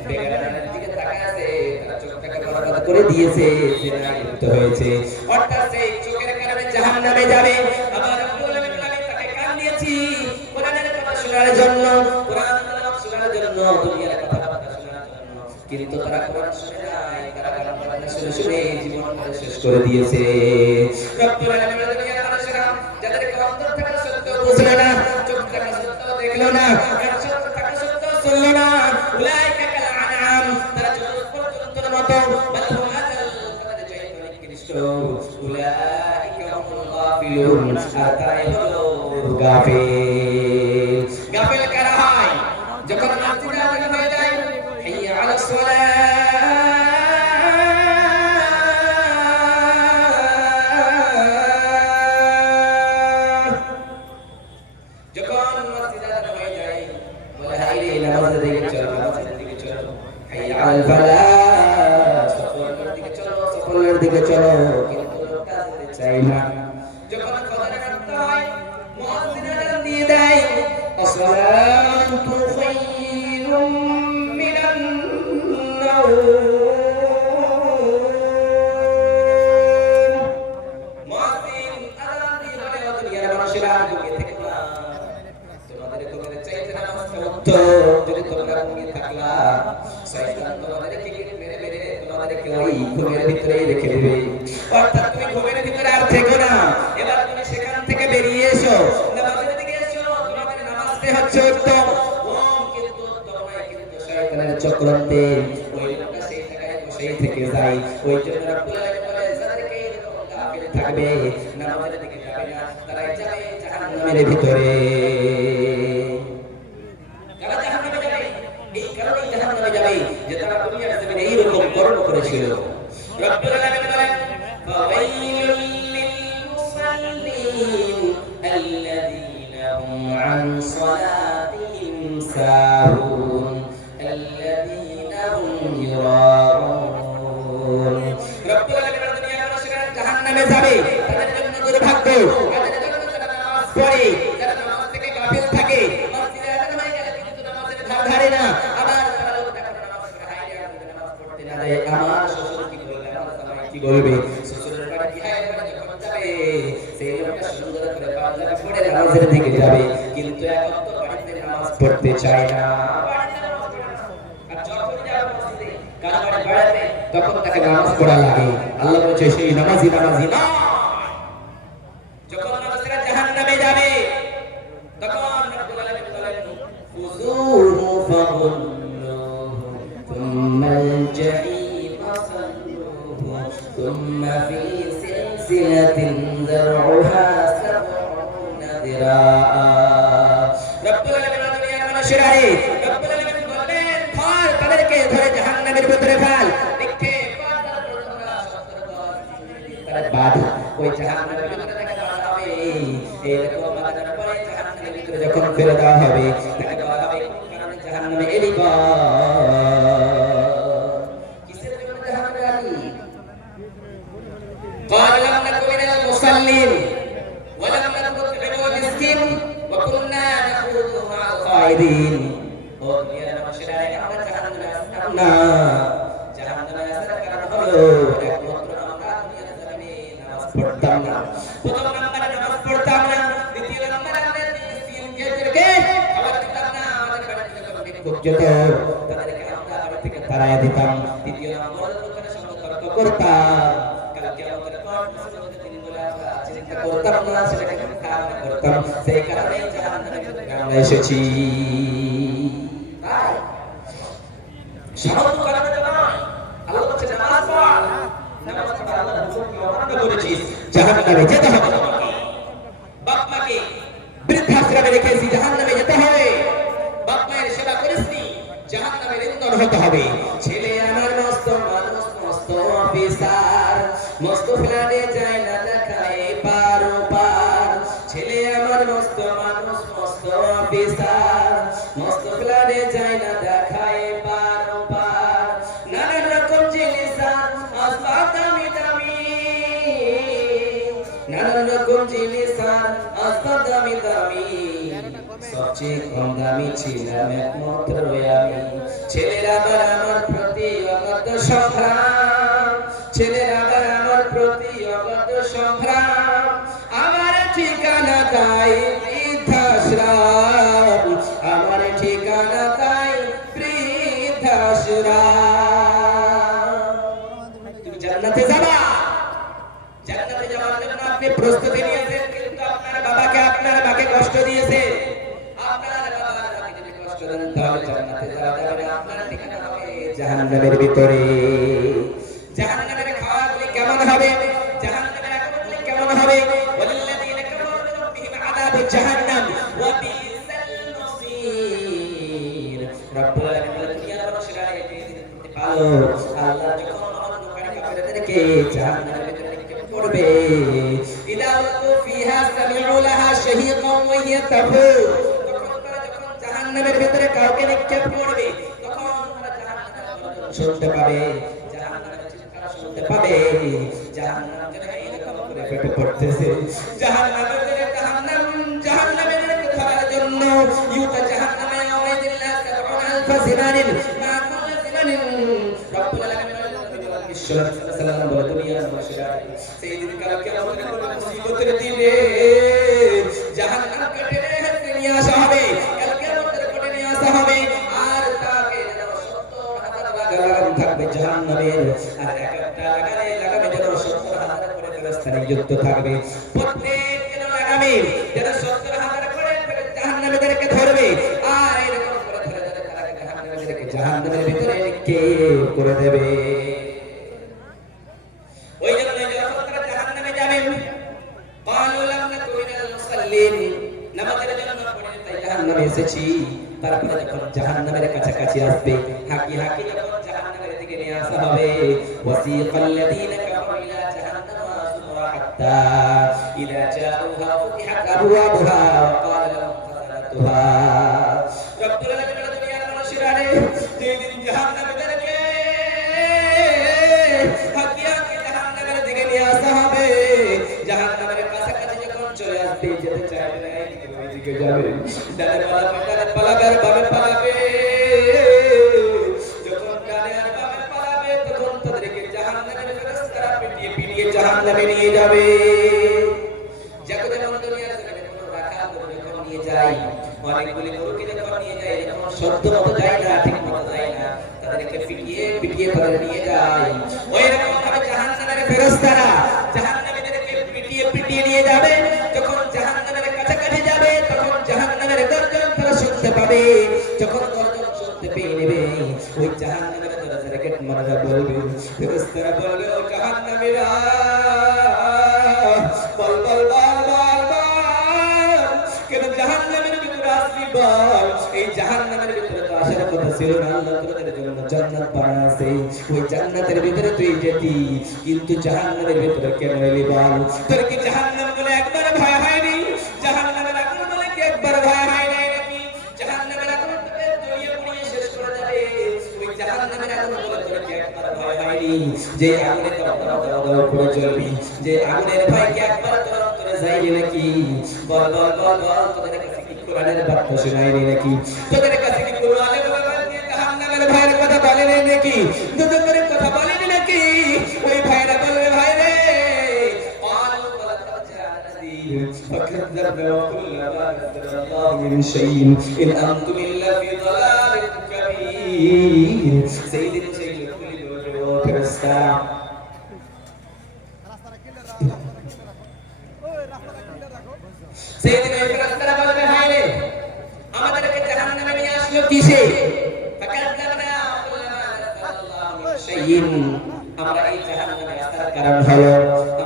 বেগানার দিকে তাকায় আছে, তার চোখটাকে বরবাদ করে দিয়েছে, জিনায় লিপ্ত হয়েছে। অর্থাৎ সেই চোখের কারণে জাহান্নামে যাবে। আবার রব্বুল আলামিন তাকে কান দিয়েছি কোরআনের কথা শোনার জন্য, কোরআন তেলাওয়াত শোনার জন্য, দুনিয়ার কথাবার্তা শোনার জন্য, কিন্তু তারা কোরআন শুনে নাই, তারা গান বাজনা শুনে শুনে জীবনটা শেষ করে দিয়েছে। রব্বুল আলামিন দুনিয়ার মানুষেরা যাদেরকে অন্তর থাকা সত্ত্বেও বুঝলো না, চোখ থাকা সত্ত্বেও দেখলো না, চোখ থাকা সত্ত্বেও শুনলো না, উলাইকা কাল আনআম, তারা জন্তুর মতো, বল হুম আযাল, তাদের চাইতে অনেক নিকৃষ্ট, উলাইকা হুমুল গাফিলুন, আর তারাই হলো গাফিল। গাফিল কারা হয়? যখন মসজিদে আযান হয়ে যায়, হাইয়া আলাস সালাহ, যখন মসজিদে আযান হয়ে যায়, বলে হাইরে নামাজের দিকে চলো, নামাজের দিকে চলো, হাইয়া আলাল ফালাহ, সফরের দিকে চলো, সফরের দিকে চলো, কিন্তু লোকটা যেতে চায় না। যখন ফজরের ওয়াক্ত হয়, মুয়াজ্জিন আযান দিয়ে দেয়, আসসালাতু খায়রুম মিনান নাওম, মুয়াজ্জিন আযান দিয়ে বলে, ও দুনিয়ার মানুষেরা, ঘুমিয়ে থেকো না, তোমাদের ঘুমের চাইতে নামাজটা উত্তম। যদি তোমরা ঘুমিয়ে থাকলা, শয়তান তোমাদেরকে মেরে মেরে তোমাদেরকে ওই ঘুমের ভিতরেই রেখে দেবে। অর্থাৎ তুমি ঘুমের ভিতরে আর থেকো না, এবার তুমি সেখান থেকে বেরিয়ে এসো, নামাজের দিকে এসো, তোমাদের নামাজটাই হচ্ছে উত্তম। কিন্তু উত্তম নয়, কিন্তু শয়তানের চক্রান্তে ওই লোকটা সেই জায়গায় বসেই থেকে যায়। ওই জন্য রব্বুল আলামিন বলে, যাদেরকে এরকম গাফিল থাকবে, নামাজের দিকে যাবে না, তারাই যাবে জাহান্নামের ভিতরে। যারা জাহান্নামে যাবে, এই কারণেই জাহান্নামে যাবে যে তারা দুনিয়ার জমিনে এইরকম কর্ম করেছিল। রব্বুল আলামিন বলেন, ফাওয়াইলুল লিল মুসাল্লিন আল্লাযীনা হুম আন সালাতিহিম সাহুন আল্লাযীনা হুম ইউরাউন। রব্বুল আলামিন দুনিয়ার মানুষেরা জাহান্নামে যাবে, তাদের জন্য দুর্ভাগ্য, তাদের জন্য যারা নামাজ পড়ে, যারা নামাজ থেকে গাফিল থাকে, মসজিদে আযান হয়ে গেলে কিন্তু নামাজের ধার ধারে না। আবার তারা লোকটা নামাজ পড়ে, হায় রে, আমি নামাজ পড়তে না যাই, আমার শ্বশুর কি বলবে, আমার জামাই কি বলবে, শ্বশুরের বাড়ি কি হয়, বাড়ি যখন যাবে, সেই লোকটা সুন্দর করে পাঞ্জাবি পরে নামাজের দিকে যাবে, কিন্তু এখন তো বাড়িতে নামাজ পড়তে চায় না, বাড়িতে নামাজ পড়ে না। আর যখন যাবে মসজিদে, কার বাড়ি বেড়াতে, তখন তাকে নামাজ পড়া লাগে। আল্লাহ বলছে, সেই নামাজি নামাজি না। যখন মানুষেরা জাহান্নামে যাবে, তখন রব্বুল আলামিন বলেন, খুযূহু ফাগুল্লুহু থুম্মাল জাহিমা সাল্লুহু থুম্মা ফী সিলসিলাতিন যারউহা সাবউনা দিরাআ। রব্বুল আলামিন দুনিয়ার মানুষেরা, রব্বুল আলামিন বলেন, ধর তাদেরকে, ধরে জাহান্নামের ভিতরে ফেল, দেখে বাঁধার তোমরা 70 গজ তারা বাঁধা, ওই জাহান্নামের ভিতরে তাকে বাঁধা হবে। এরকম বাঁধার পরে জাহান্নামের ভিতরে যখন ফেলে দেওয়া হবে, তাকে বলা হবে, কারণে জাহান্নামে এলি গো, কিসের জন্য জাহান্নামে আলি? قال لم نكن من المصلين ولم نكن نطعم المسكين وكنا نخوض مع الخائضين। ও দুনিয়ার মানুষেরা, আমরা জাহান্নামে আসতাম না, জাহান্নামে আসার কারণ হলো একমাত্র আমরা দুনিয়ার জমিনে নামাজ পড়তাম না। প্রথম নাম্বারে নামাজ পড়তাম না, দ্বিতীয় নাম্বারে আমরা মিসকিনকে খাবার দিতাম না, আমাদের বাড়িতে যখন ভিক্ষুক যেত তাদেরকে আমরা বাড়ি থেকে তাড়াইয়া দিতাম। তৃতীয় নাম্বারে লোকের সঙ্গে তর্ক করতাম, কাল কিয়ামতের পর মুসলিমদের দিন বলে আমরা চিন্তা করতাম না, সেটাকে খারাপ করতাম। সেই কারণেই জাহান্নামে আমরা এসেছি। তাই সামান্য কারণে নয়, আল্লাহ বলছে নামাজ পড়, নামাজ পড়া আল্লাহর হুকুমকে অমান্য করেছিস, জাহান্নামে যেতে হবে তোমাকে। বাপ মাকে বৃদ্ধাশ্রমে রেখেছি, জাহান্নামে যেতে হবে। বাপ মায়ের সেবা করিসনি, জাহান্নামের ইন্ধন হতে হবে। ছেলে আমার মস্ত মানুষ, মস্ত অফিসার, মস্ত ফ্ল্যাটে যায় না দেখায় পার পার। ছেলে আমার মস্ত মানুষ, মস্ত অফিসার, মস্ত ফ্ল্যাটে যায় না দেখায় পার পার। দামি দামি সবচেয়ে কম দামি ছিলাম একমাত্র আমি। ছেলেরা আবার আমার প্রতি অগাধ সংগ্রাম, ছেলেরা আবার আমার প্রতি অগাধ সংগ্রাম। আমার ঠিকানা তাই বৃদ্ধাশ্রম, আমার ঠিকানা তাই বৃদ্ধাশ্রম। তুমি জান্নাতে যাবা, জান্নাতে যাওয়ার জন্য আপনি প্রস্তুতি নিয়েছেন, কিন্তু আপনার বাবাকে আপনার মাকে কষ্ট দিয়েছে। আপনার বাবার মাকে যদি কষ্ট দেন তাহলে জান্নাতে যাওয়া যাবে না, আপনার ঠিকানা হবে জাহান্নামের ভিতরে। জাহান্নামের খাওয়াগুলি কেমন হবে, জাহান্নামের আগুনগুলি কেমন হবে? ওয়াল্লাযীনা কাফারু বিরাব্বিহিম আযাবু জাহান্নাম ওয়া বিসাল মাসীর। রব্বুল আলামিন বলেন, দুনিয়ার মানুষেরা এই দিন পালো, আল্লাহ যখন অন্ধকারে কাফেরদেরকে জাহান্নামের ভিতরে পড়বে, ইদা ওয়াকু ফিহা সামিউ লাহা শাহীকান ওয়া হিয়া তাফুর। তখন তারা যখন জাহান্নামের ভিতরে কাউকে নিক্ষেপ করবে, তখন তারা জাহান্নামের শুনতে পাবে, জাহান্নামের চিৎকার শুনতে পাবে। জাহান্নাম যেন এরকম করে ফেটে পড়তেছে। জাহান্নামের ভিতরে জাহান্নামের ধরার জন্য ইউতা জাহান্নামে ওয়াইদিল্লাহ সাবউনা আলফা জিনানিন মা কুল্লি জিনানিন। রব্বুল আলামিন সাল্লাল্লাহু আলাইহি দুনিয়ার মানুষেরা সেই দিন কালকে আমাদের মুসিবতের দিনে জাহান্নামকে টেনে হেঁটে নিয়ে আসা হবে, কালকে আমাদের কোটে নিয়ে আসা হবে। আর তাকে যেন 70,000 লাগাম থাকবে জাহান্নামের, আর এক একটা লাগামে যেন 70,000 করে ফেরেশতা নিযুক্ত থাকবে। প্রত্যেক লাগামে যেন 70,000 করে জাহান্নামীদেরকে ধরবে, আর এরকম করে ধরে ধরে তারা জাহান্নামের ভিতরে নিক্ষেপ করে দেবে। ওই জন্য যখন তারা জাহান্নামে যাবে, ক্বালু লাম নাকু মিনাল মুসাল্লিন, নামাজের জন্য পড়ে তাই জাহান্নামে এসেছি। তারপরে যখন জাহান্নামের কাছাকাছি আসবে, হাঁকি হাঁকি যখন জাহান্নামের দিকে নিয়ে আসা হবে, ওয়াসিকাল লাযীনা কাফারু ইলা জাহান্নামা যুমরা হাত্তা ইযা জাউহা ফুতিহাত আবওয়াবুহা ওয়া ক্বালা লাহুম খাযানাতুহা। রব্বুল আলামিন দুনিয়ার মানুষেরা যেদিন জাহান্নামীদেরকে হাঁকি হাঁকি জাহান্নামের দিকে নিয়ে আসা হবে, জাহান্নামের কাছাকাছি যখন চলে আসবে, যেতে চাইবে না, এদিকে ওইদিকে যাবে, ডানে পালাবে আর বামে পালাবে। যখন ডানে আর বামে পালাবে, তখন তাদেরকে জাহান্নামের ফেরেশতারা পিটিয়ে পিটিয়ে জাহান্নামে নিয়ে যাবে। যখন দুনিয়ার জমিনে কোনো রাখাল গরু যখন নিয়ে যায়, অনেকগুলি গরুকে যখন নিয়ে যায়, যখন সত্য মতো যায় না, ঠিক মতো যায় না, তাদেরকে পিটিয়ে পিটিয়ে তাদের নিয়ে যায়। ওই রকম ভাবে জাহান্নামের ফেরেশতারা জাহান্নামীদেরকে পিটিয়ে পিটিয়ে নিয়ে যাবে। যখন জাহান্নামের কাছাকাছি যাবে, তখন জাহান্নামের গর্জন তারা শুনতে পাবে। যখন গর্জন শুনতে পেয়ে নেবে, ওই জাহান্নামের দরজার গেট মারা বলবে, ফেরেশতারা বলবে, ও জাহান্নামীরা, বল বল বল বল বল, কেন জাহান্নামের ভিতরে আসলি বল? এই জাহান্নামের ভিতরে তো আসার কথা ছিল না, আল্লাহ তোদের জন্য জান্নাত বানাইছে, ওই জান্নাতের ভিতরে তুই যেতি, কিন্তু জাহান্নামের ভিতরে কেন এলি বল? তোর কি জাহান্নাম বলে একবার ভয় হয়নি? জাহান্নামের আগুন বলে কি একবার ভয় হয় নাই নাকি? জাহান্নামের আগুন তোকে তলিয়ে পুড়িয়ে শেষ করে যাবে, ওই জাহান্নামের আগুন বলে তোর কি একবার ভয় হয়নি? যে আগুনে দাও দাও দাও দাও করে জ্বলবি, যে আগুনের ভয় কি একবার তোর অন্তরে যায়নি নাকি? বল বল বল বল, তোদের কাছে কি কোরআনের বার্তা শোনায়নি নাকি? তোদের কাছে কি কোনো আলেম ওলামা দিয়ে জাহান্নামের ভয়ের কথা বলেনি নাকি? দুজনের কথা বলেনি নাকি? ওই ভাইরা বলবে, ভাই রে, ক্বালু লাকাদ জাআনা নাযীর ফাকাযযাবনা ওয়া কুল্লা মা নাযালা আল্লাহু মিন শাইইন ইন আনতুম ইল্লা ফি দালালিন কাবীর। সেই দিন সেই লোকগুলি বলবে, ও ফেরেশতা, সেই দিন ওই ফেরেশতারা বলবে, হায় রে, আমাদেরকে জাহান্নামে নিয়ে আসলো কিসে? ফাকাযযাবনা ওয়া কুল্লা মা নাযালা আল্লাহু মিন শাইইন, আমরা এই জাহান্নামে আসার কারণ হলো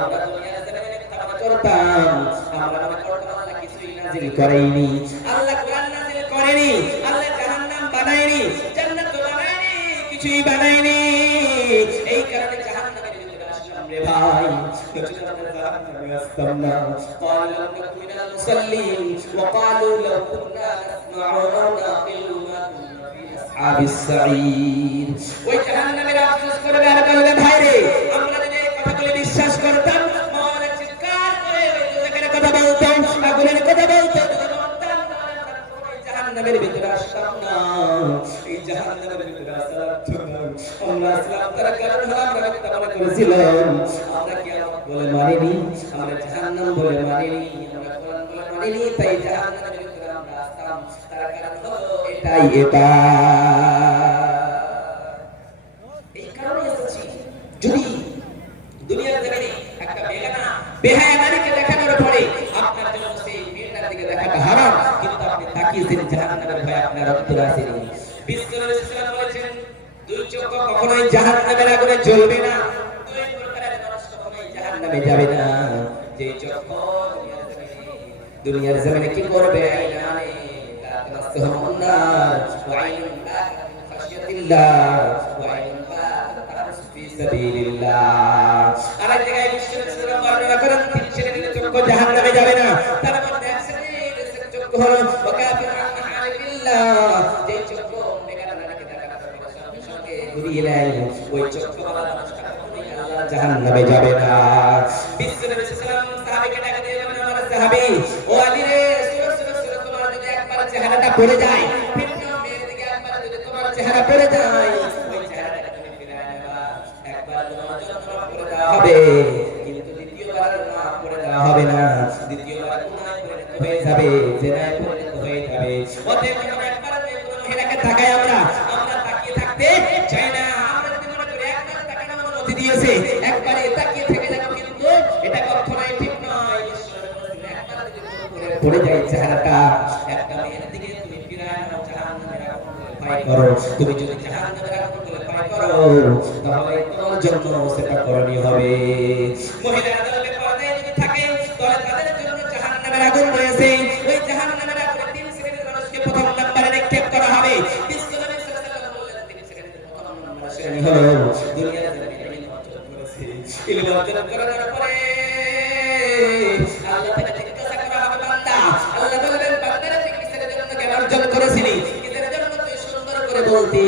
আমরা দুনিয়ার জমিনে তাওবা করতাম, আমরা মনে করতাম আল্লাহ কিছুই নাযিল করেনি, আল্লাহ কোরআন নাযিল করেনি, আল্লাহ জাহান্নাম বানায়নি, জান্নাত বানায়নি, কিছুই বানায়নি। এই কারণে জাহান্নামের ভিতরে আসলাম রে ভাই, নচেত আমরা জাহান্নামে আসতাম না। ক্বালু লাম নাকু মিনাল মুসাল্লিন ওয়া ক্বালু লাউ কুন্না নাসমাউ আও নাকিলু মা কুন্না ফি আসহাবিস সাঈর। ওই জাহান্নামের আফসোস করবে আর বলবে, ভাই রে, আমরা যদি এই কথাগুলো বিশ্বাস করতাম, মাওলানা চিৎকার করে ওই জায়গার কথা বলতাম, আগুনের করেছিল আমরা কিয়ামত বলে মানিনি আমরা জাহান্নাম বলে মানিনি আমরা কোরআন বলে মানিনি তাই জাহান্নামের ভিতরে আমরা আসতাম তার কারণ হলো এটা এই কারণে এসেছি যদি দুনিয়ার জমিনে একটা বেগানা বেহায়া নারীকে দেখানোর পরে আপনার জন্য সেই মেয়েটার দিকে দেখাটা হারাম কিন্তু আপনি তাকিয়েছেন জাহান্নামের ভয় আপনার অন্তরে আসেনি বিশ্বনবী সাল্লাল্লাহু আলাইহি ওয়াসাল্লাম বলেছেন দুই চোখ কখনোই জাহান্নামের আগুনে জ্বলবে না দুই প্রকারের মানুষ কখনোই জাহান্নামে যাবে না যে চোখ দুনিয়ার জমিনে কি করবে আইনানে লা তামাসসুহুমুন নার ওয়া আইনুন বাকাত মিন খাশিয়াতিল্লাহ ওয়া আইনুন বাকাত ফি সাবিলিল্লাহ আর এক জায়গায় বিশ্বনবী সাল্লাল্লাহু আলাইহি ওয়াসাল্লাম বর্ণনা করেন তিন শ্রেণীর চোখ জাহান্নামে যাবে না তার মধ্যে এক শ্রেণীর চোখ হলো ওয়া কাফিরুন আলিল্লাহ যে চোখ বেগানা নারীকে দেখানোর সঙ্গে সঙ্গে ঘুরিয়ে নেয় ওই চোখওয়ালা মানুষটা কখনোই আল্লাহর জাহান্নামে যাবে না বিশ্বনবী সাল্লাল্লাহু আলাইহি ওয়াসাল্লাম সাহাবীকে ডাকে দিয়ে বলেন আমার সাহাবী ও আলী রে সুর তোমার যদি একবার চেহারাটা পড়ে যায় ভিন্ন মেয়ের দিকে একবার যদি তোমার চেহারা পড়ে যায় ওই চেহারাটা তুমি ফিরিয়ে নেবা একবার তোমার জন্য পড়ে দেওয়া হবে কিন্তু দ্বিতীয়বার না পড়ে দেওয়া হবে না দ্বিতীয়বার গুনাহে পরিণত হয়ে যাবে জেনায় পরিণত হয়ে যাবে অতএব যখন একবার কোনো মহিলাকে তাকাই আমরা তাকিয়ে থাকতে চাই না আমরা যদি মনে করি একবার তাকানোর অনুমতি দিয়েছে একবারে তাকিয়ে থেকে যাব কিন্তু এটা কখনোই ঠিক নয় একবার যদি পড়ে যায় চেহারাটা একটা মেয়ের দিকে তুমি ফিরায় নাও জাহান্নামের আগুন ভয় করো তুমি যদি জাহান্নামের আগুন ভয় করো তাহলে তোমার জন্য সেটা করণীয় হবে মহিলারা দলে পর্দায় যদি থাকে তাহলে তাদের জন্য জাহান্নামের আগুন রয়েছে ওই জাহান্নামের আগুনে তিন শ্রেণীর মানুষকে প্রথম নম্বরে নিক্ষেপ করা হবে বিশ্বনবী সাল্লাল্লাহু আলাইহি ওয়াসাল্লাম বললেন তিন শ্রেণীর প্রথম নম্বর শ্রেণী হলো দুনিয়ার জমিনে ইলম অর্জন করেছে ইলম অর্জন করার পরে আল্লাহ তাকে জিজ্ঞাসা করা হবে বান্দা আল্লাহ বলবেন বান্দারে তুই কিসের জন্য জ্ঞান অর্জন করেছিলি কিসের জন্য তুই সুন্দর করে বলতি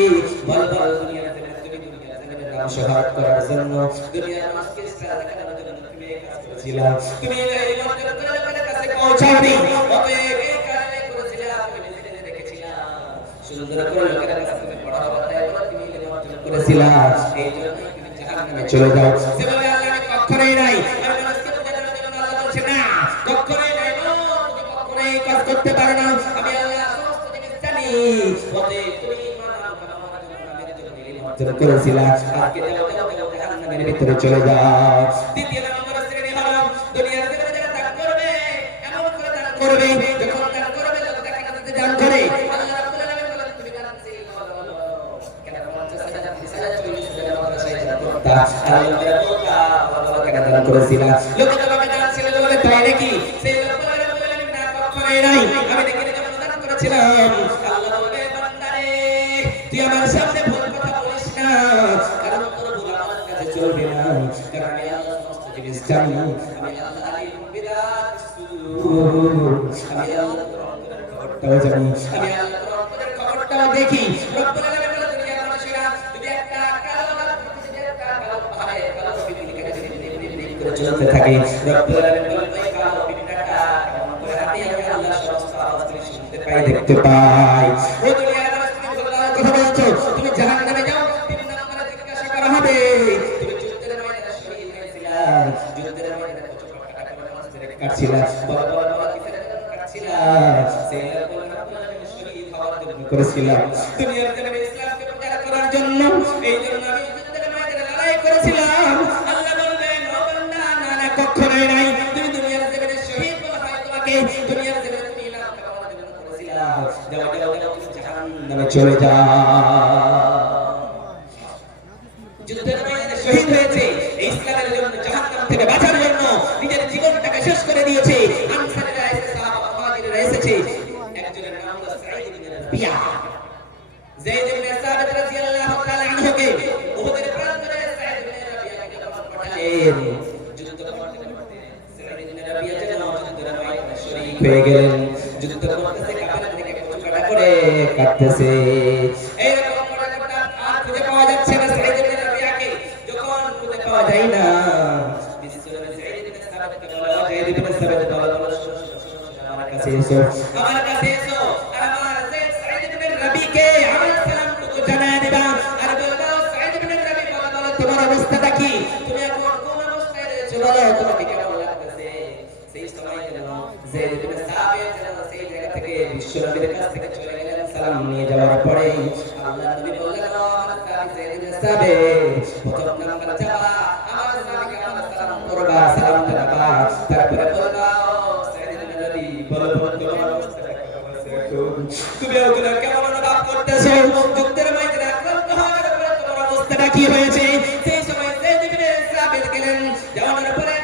বল দুনিয়ার জমিনে তুমি দুনিয়ার জমিনে নাম শহরত করার জন্য দুনিয়ার মানুষকে ইসলাম দেখানোর জন্য তুমি এই কাজ করেছিলা তুমি এই অর্জন করে লোকের কাছে পৌঁছাওনি অতএব এই কারণে করেছিলা তুমি নিজে নিজে দেখেছিলা সুন্দর করে লোকের কাছে তুমি পড়াও তাই বলে তুমি এই অর্জন করেছিলা এই জন্য তুমি জাহান্নামে চলে যাও সেভাবে আল্লাহ আমি কখনোই নাই আমি মানুষকে বোঝানোর জন্য আল্লাহ বলছে না কখনোই নাই তুমি কখনোই কাজ করতে পারো না আমি আল্লাহ সমস্ত জিনিস জানি অতএব তুমি ইমান আমার জন্য আমার জন্য ইলম অর্জন করেছিলা আজকে যাও জাহান্নামের ভিতরে চলে যাও দ্বিতীয় নম্বর শ্রেণী হলো দুনিয়ার জমিনে যারা দান করবে এমন করে দান করবে যখন দান করবে লোক দেখানো দিতে দান করে আল্লাহ রাব্বুল আলামিন বলেন তুমি দান ছিল কেন 50,000 30,000 40,000 মাদ্রাসায় দান করতা আর আল্লাহ বলতা বাবা কেন দান করেছিলা লোক তোমাকে দান ছিল বলে তাই নাকি সেই লোক বলে আমি না কখনোই নাই আমি দেখি যখন দান করেছিলাম আল্লাহ বলে বান্দারে তুই আমার সামনে ভুল কথা বলিস না কারণ তোর ভুল আমার কাছে চলবে না কারণ আমি আল্লাহ সমস্ত জিনিস জানি আমি আল্লাহ আলিমুল বিদাত আমি আল্লাহ তোর অন্তরের খবরটাও জানি আমি আল্লাহ তোর অন্তরের খবরটাও দেখি রব্বুল আলামিন বলে দুনিয়ার মানুষেরা যদি একটা কালো পাহাড়ে কালো পিপিলিকাটা যদি করে চলতে থাকে রব্বুল আলামিন বলে ওই কালো পিপিলিকাটা কেমন করে হাঁটে আমি আল্লাহ সমস্ত আওয়াজ শুনতে পাই দেখতে পাই ও দুনিয়ার মানুষ তুমি কথা বলছো তুমি জাহান্নামে যাও তিন নম্বরে জিজ্ঞাসা করা হবে তুমি যুদ্ধের ময়দানে শহীদ হয়েছিলা যুদ্ধের ময়দানে কত কাটা করে মানুষদের কাটছিলা বড় বড় কিসের জন্য কাটছিলা সেই রকম আপনি শহীদ হওয়ার জন্য করেছিলা দুনিয়ার জমিনে ইসলামকে প্রচার করার জন্য এই জন্য আমি যুদ্ধের ময়দানে লড়াই করেছিলাম আল্লাহ বলবেন ও বান্দা না না কখনোই নাই তুমি দুনিয়ার জমিনে শহীদ বলা হয় তোমাকে দুনিয়ার জমিনে তুমি ইসলাম কামানোর জন্য করেছিলা যাও তুমি জাহান্নামে চলে যাও যুদ্ধের ময়দানে শহীদ হয়েছে ইসলামের জন্য জাহান্নাম থেকে বাঁচার জন্য নিজের জীবনটাকে শেষ করে দিয়েছে আনসারীরা এসেছে সাহাবা মুহাজিররা এসেছে একজনের নাম হলো সাঈদ ইবনে রাবিয়া যায়েদ ইবনে সাবিত রাদিয়াল্লাহু তাআলা আনহুকে উহুদের প্রান্তরে সাঈদ ইবনে রাবিয়াকে যখন পাঠালেন যুদ্ধ করতে সাঈদ ইবনে রাবিয়া যেন যুদ্ধের ময়দানে শরীক হয়ে গেলেন যুদ্ধ করতেছে কাফেরদের দিকে কচুকাটা করে কাটতেছে এইরকম কটা আর খুঁজে পাওয়া যাচ্ছে না সাঈদ ইবনে রাবিয়াকে যখন খুঁজে পাওয়া যায় না বিশ্বনবী সাঈদ ইবনে সাবিতকে বলা সাঈদ ইবনে সাবিত বলা আমার কাছে এসো আর আমার সাঈদ ইবনে রাবিকে আমার সালামটুকু জানায় দিবা আর বলবা সাঈদ ইবনে রাবি বলো তোমার অবস্থাটা কি তুমি একটু বলো তোমাকে কেমন লাগতেছে সেই সময় যেন যায়েদ ইবনে সাবিত যেন সেই জায়গা থেকে বিশ্বনবীর কাছ থেকে চলে গেলেন সালাম নিয়ে যাওয়ার পরে আল্লাহ নবী বললেন আমার যায়েদ ইবনে সাবিত প্রথম নাম্বার যাবা আমার নবীকে আমার সালাম করবা সালাম জানাবা তারপরে বলবা যায়েদ ইবনে নবী বলো তোমার অবস্থা তুমি ওগুলো কেমন অনুভব করতেছো যুদ্ধের ময়দানে আক্রান্ত হওয়ার পরে তোমার অবস্থাটা কি হয়েছে সেই সময় যায়েদ ইবনে সাবিত গেলেন যাওয়ার পরে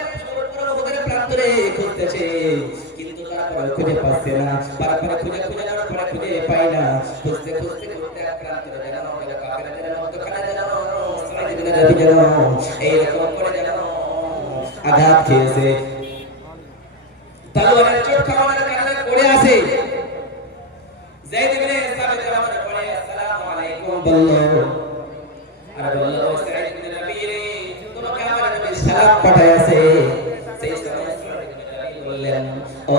সমুদ্রের প্রান্তরে খুঁজতেছে কিন্তু তারপরে খুঁজে পাচ্ছে না তারপরে খুঁজে যাওয়ার পরে খুঁজে পায় না খুঁজতে এক প্রান্তরে যেন কাফেরদের মধ্যখানে যেন যায়েদ ইবনে নবী যেন এইরকম করে যেন আঘাত খেয়েছে তলোয়ারের চোট খাওয়ার কারণে পড়ে আছে যায়েদ ইবনে সাবিত আমার পরে আসসালামু আলাইকুম বলল আর বলল যায়েদ ইবনে নবী রে তোমাকে আমার নবী সালাম পাঠাইছে সেই সময় যায়েদ ইবনে নবী বললেন ও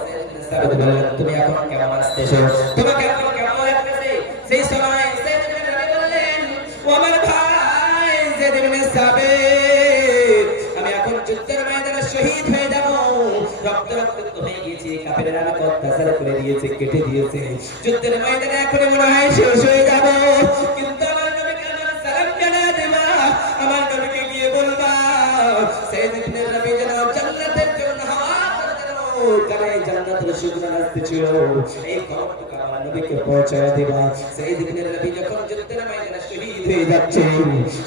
যায়েদ ইবনে সাবিত বললেন তুমি এখন কেমন আছেছো তোমাকে এখন কেমন লাগতেছে সেই সময় যায়েদ ইবনে নবী বললেন ও আমার ভাই যায়েদ ইবনে সাবিত আমি এখন যুদ্ধের ময়দানে শহীদ হয়ে যাব রক্তাক্ত হয়ে গিয়েছি কাফেররা আমাকে অত্যাচার করে দিয়েছে কেটে দিয়েছে যুদ্ধের ময়দানে এখন মনে হয় শেষ হয়ে যাব কিন্তু আমার নবীকে আমার সালাম জানা দেবা আমার নবীকে গিয়ে বলবা যায়েদ ইবনে নবী যেন জান্নাতের জন্য হাওয়া করে দেন কারণ জান্নাতের সুগন্ধ আসতেছিল এই খবরটা আমার নবীকে পৌঁছায় দেবা যায়েদ ইবনে নবী যখন যুদ্ধের ময়দানে শহীদ হয়ে যাচ্ছে